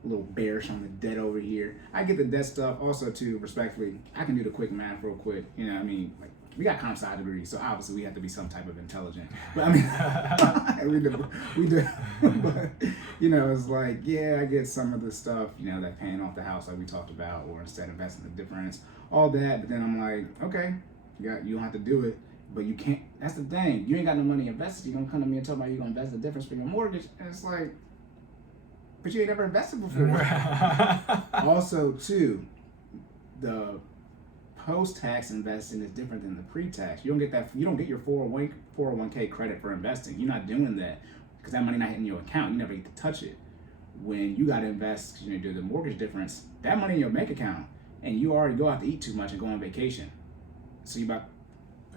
A little bearish on the debt over here. I get the debt stuff. Also, too, respectfully, I can do the quick math real quick. I mean, like, we got comp sci degrees, so obviously we have to be some type of intelligent. But I mean, we do. But, it's like, yeah, I get some of the stuff, that paying off the house like we talked about, or instead investing the difference, all that. But then I'm like, okay, you don't have to do it. But you can't. That's the thing. You ain't got no money invested. You're going to come to me and talk about you're going to invest the difference for your mortgage. And it's like, but you ain't never invested before. Also, too, the post-tax investing is different than the pre-tax. You don't get your 401k credit for investing. You're not doing that because that money not hitting your account. You never get to touch it. When you got to invest, because you do the mortgage difference, that money in your bank account, and you already go out to eat too much and go on vacation. So you about.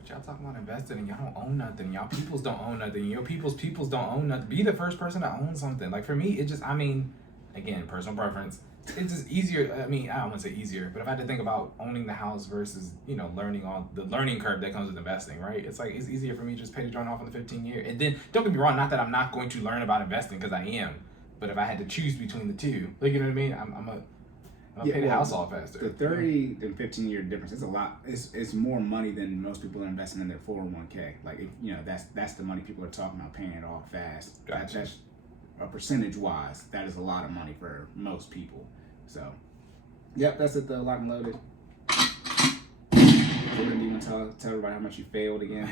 Y'all talking about investing and y'all don't own nothing. Y'all peoples don't own nothing. Your peoples don't own nothing. Be the first person to own something. Like for me, it just, again, personal preference. It's just easier. I don't want to say easier, but if I had to think about owning the house versus, learning on the learning curve that comes with investing, right? It's like, it's easier for me to just pay the joint off in the 15-year. And then, don't get me wrong, not that I'm not going to learn about investing, because I am. But if I had to choose between the two, like, you know what I mean? I'll pay the house off faster. The 30 and 15-year difference is a lot. It's more money than most people are investing in their 401k. Like, that's the money people are talking about, paying it off fast. Gotcha. That's percentage-wise, that is a lot of money for most people. So, yep, that's it. The lock and loaded. Jordan, do you want to tell everybody how much you failed again?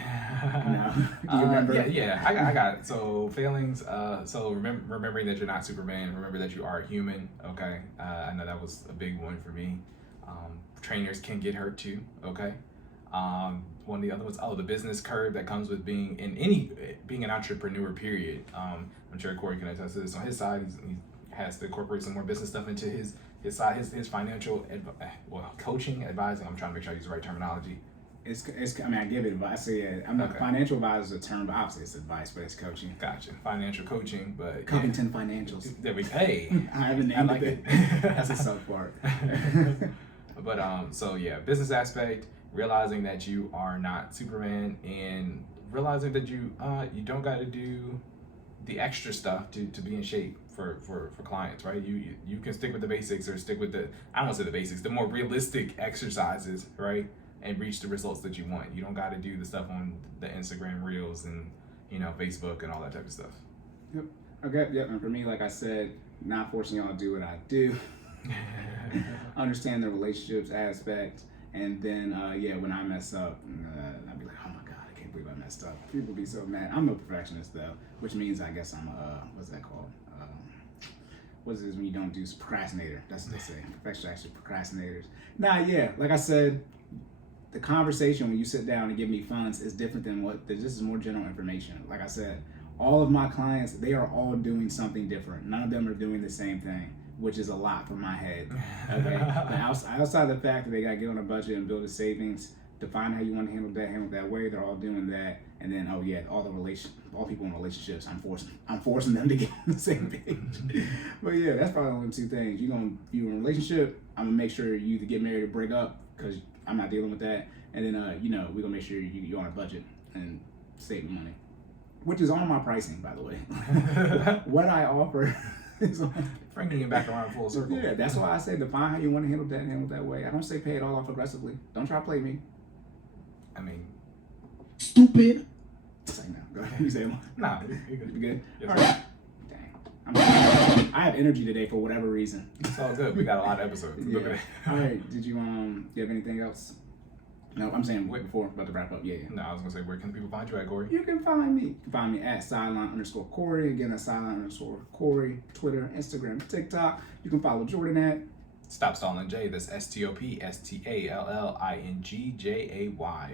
No. Do you remember? Yeah. I got it. So failings. So remembering that you're not Superman. Remember that you are a human. Okay. I know that was a big one for me. Trainers can get hurt too. Okay. One of the other ones. The business curve that comes with being an entrepreneur. Period. I'm sure Cory can attest to this. On his side, he has to incorporate some more business stuff into his side, his financial coaching, advising. I'm trying to make sure I use the right terminology. I give it advice. So yeah, financial advisor is a term, but obviously it's advice, but it's coaching. Gotcha. Financial coaching, but Covington Financials. There we hey. I haven't named it. That's a sub part. But so yeah, business aspect, realizing that you are not Superman, and realizing that you don't got to do the extra stuff to be in shape for clients, right? You can stick with the basics or stick with I don't want to say the basics, the more realistic exercises, right? And reach the results that you want. You don't got to do the stuff on the Instagram Reels and, Facebook and all that type of stuff. Yep. Okay, yep. And for me, like I said, not forcing y'all to do what I do. Understand the relationships aspect. And then, when I mess up, I'll be like, oh my God, I can't believe I messed up. People be so mad. I'm a perfectionist, though, which means I guess I'm what's that called? What is this when you don't do procrastinator? That's what they say. Perfectionists actually procrastinators. Like I said, the conversation when you sit down and give me funds is different than this is more general information. Like I said, all of my clients, they are all doing something different. None of them are doing the same thing, which is a lot for my head. Okay, but outside the fact that they got to get on a budget and build a savings, define how you want to handle that way. They're all doing that, and then all people in relationships, I'm forcing them to get on the same page. But yeah, that's probably only two things. You in a relationship, I'm gonna make sure you either get married or break up because I'm not dealing with that, and then we're gonna make sure you're on a budget and save money, which is on my pricing, by the way. What I offer. Bringing it back around full circle. Yeah, that's why I say define how you want to handle that way. I don't say pay it all off aggressively. Don't try to play me. I mean, stupid. Say no. Go ahead. You say one. Nah, you're good. You good? Yes, all right. Dang. I have energy today for whatever reason. It's all good. We got a lot of episodes. Yeah. All right. Did you you have anything else? No, I'm saying before about to wrap up. Yeah. No, I was gonna say, where can people find you at, Cory? You can find me. You can find me at _Cory. Again, at _Cory. Twitter, Instagram, TikTok. You can follow Jordan at Stop Stalling J. That's STOPSTALLINGJAY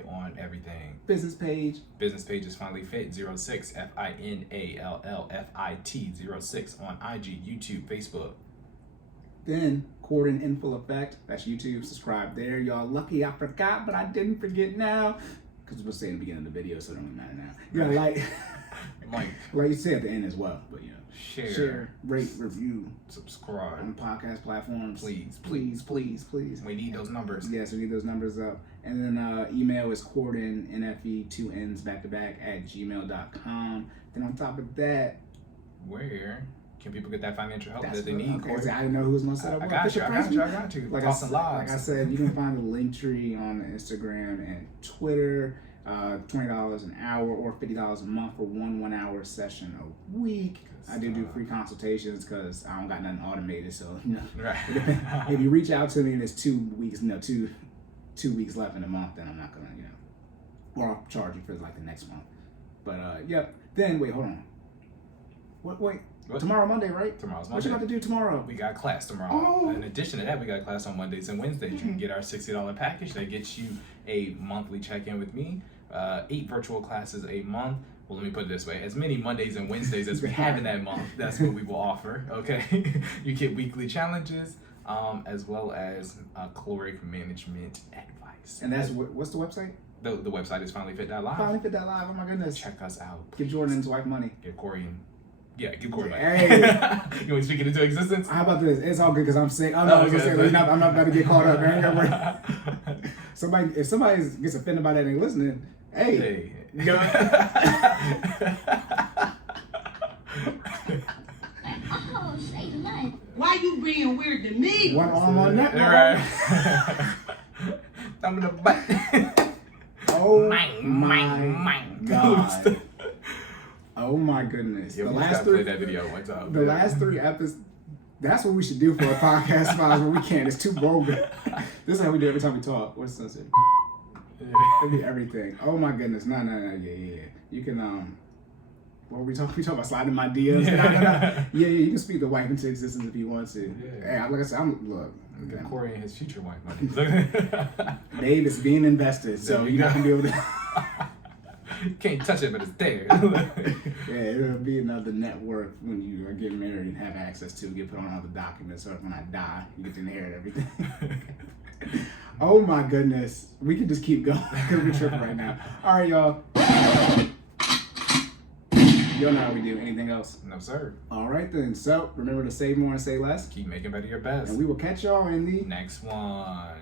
on everything. Business page. Business page is FinallyFit 06 FINALLFIT 06 on IG, YouTube, Facebook. Then Cordan in full effect. That's YouTube. Subscribe there. Y'all lucky I forgot, but I didn't forget now. Because we'll say in the beginning of the video, so it don't really matter now. Yeah, like you say at the end as well. But share, rate, review, subscribe on podcast platforms. Please. We need those numbers. Yes, we need those numbers up. And then email is Cordan, NFE, 2 N's back-to-back @gmail.com. Then on top of that, where can people get that financial help that they need? Okay, I didn't know who was going to set up. I got you. Like I said, you can find the link tree on Instagram and Twitter. $20 an hour or $50 a month for one 1-hour session a week. I do free consultations because I don't got nothing automated. So right. If you reach out to me and it's 2 weeks, 2 weeks left in the month, then I'm not gonna, or I'll charge you for like the next month. But yep. Then wait, hold on. What? Tomorrow Monday, right? Tomorrow's Monday. What you got to do tomorrow? We got class tomorrow. Oh. In addition to that, we got class on Mondays and Wednesdays. You can get our $60 package that gets you a monthly check-in with me, 8 virtual classes a month. Well, let me put it this way. As many Mondays and Wednesdays as we have in that month, that's what we will offer, okay? You get weekly challenges, as well as caloric management advice. And that's what's the website? The website is FinallyFit.live. FinallyFit.live, oh my goodness. Check us out. Give Jordan his wife money. Give Cory give Cory money. Hey. You want to speak it into existence? How about this? It's all good because I'm sick. I'm not about to get caught up. I ain't got worry. If somebody gets offended by that and listening, hey. Why you being weird to me? One arm on that. Right. Thumb in the butt. Oh my God. Oh my goodness. Yeah, the last 3 that video one time. The last 3 episodes. That's what we should do for a podcast files when we can. It's too vulgar. This is how we do every time we talk. What's sunset? It'll be everything. Oh my goodness. No. Yeah. You can what were we talking? We talking about sliding my DMs. Yeah. You can speak the wife into existence if you want to. Yeah. Hey, like I said, look. Cory and his future wife money. Dave is being invested, so you're not gonna be able to. Can't touch it, but it's there. Yeah, it'll be another net worth when you are getting married and have access to. Get put on all the documents, so when I die, you get to inherit everything. Oh my goodness, we can just keep going because we're tripping right now. All right, y'all. You know how we do. Anything else? No, sir. All right then. So remember to save more and say less. Keep making better your best. And we will catch y'all in the next one.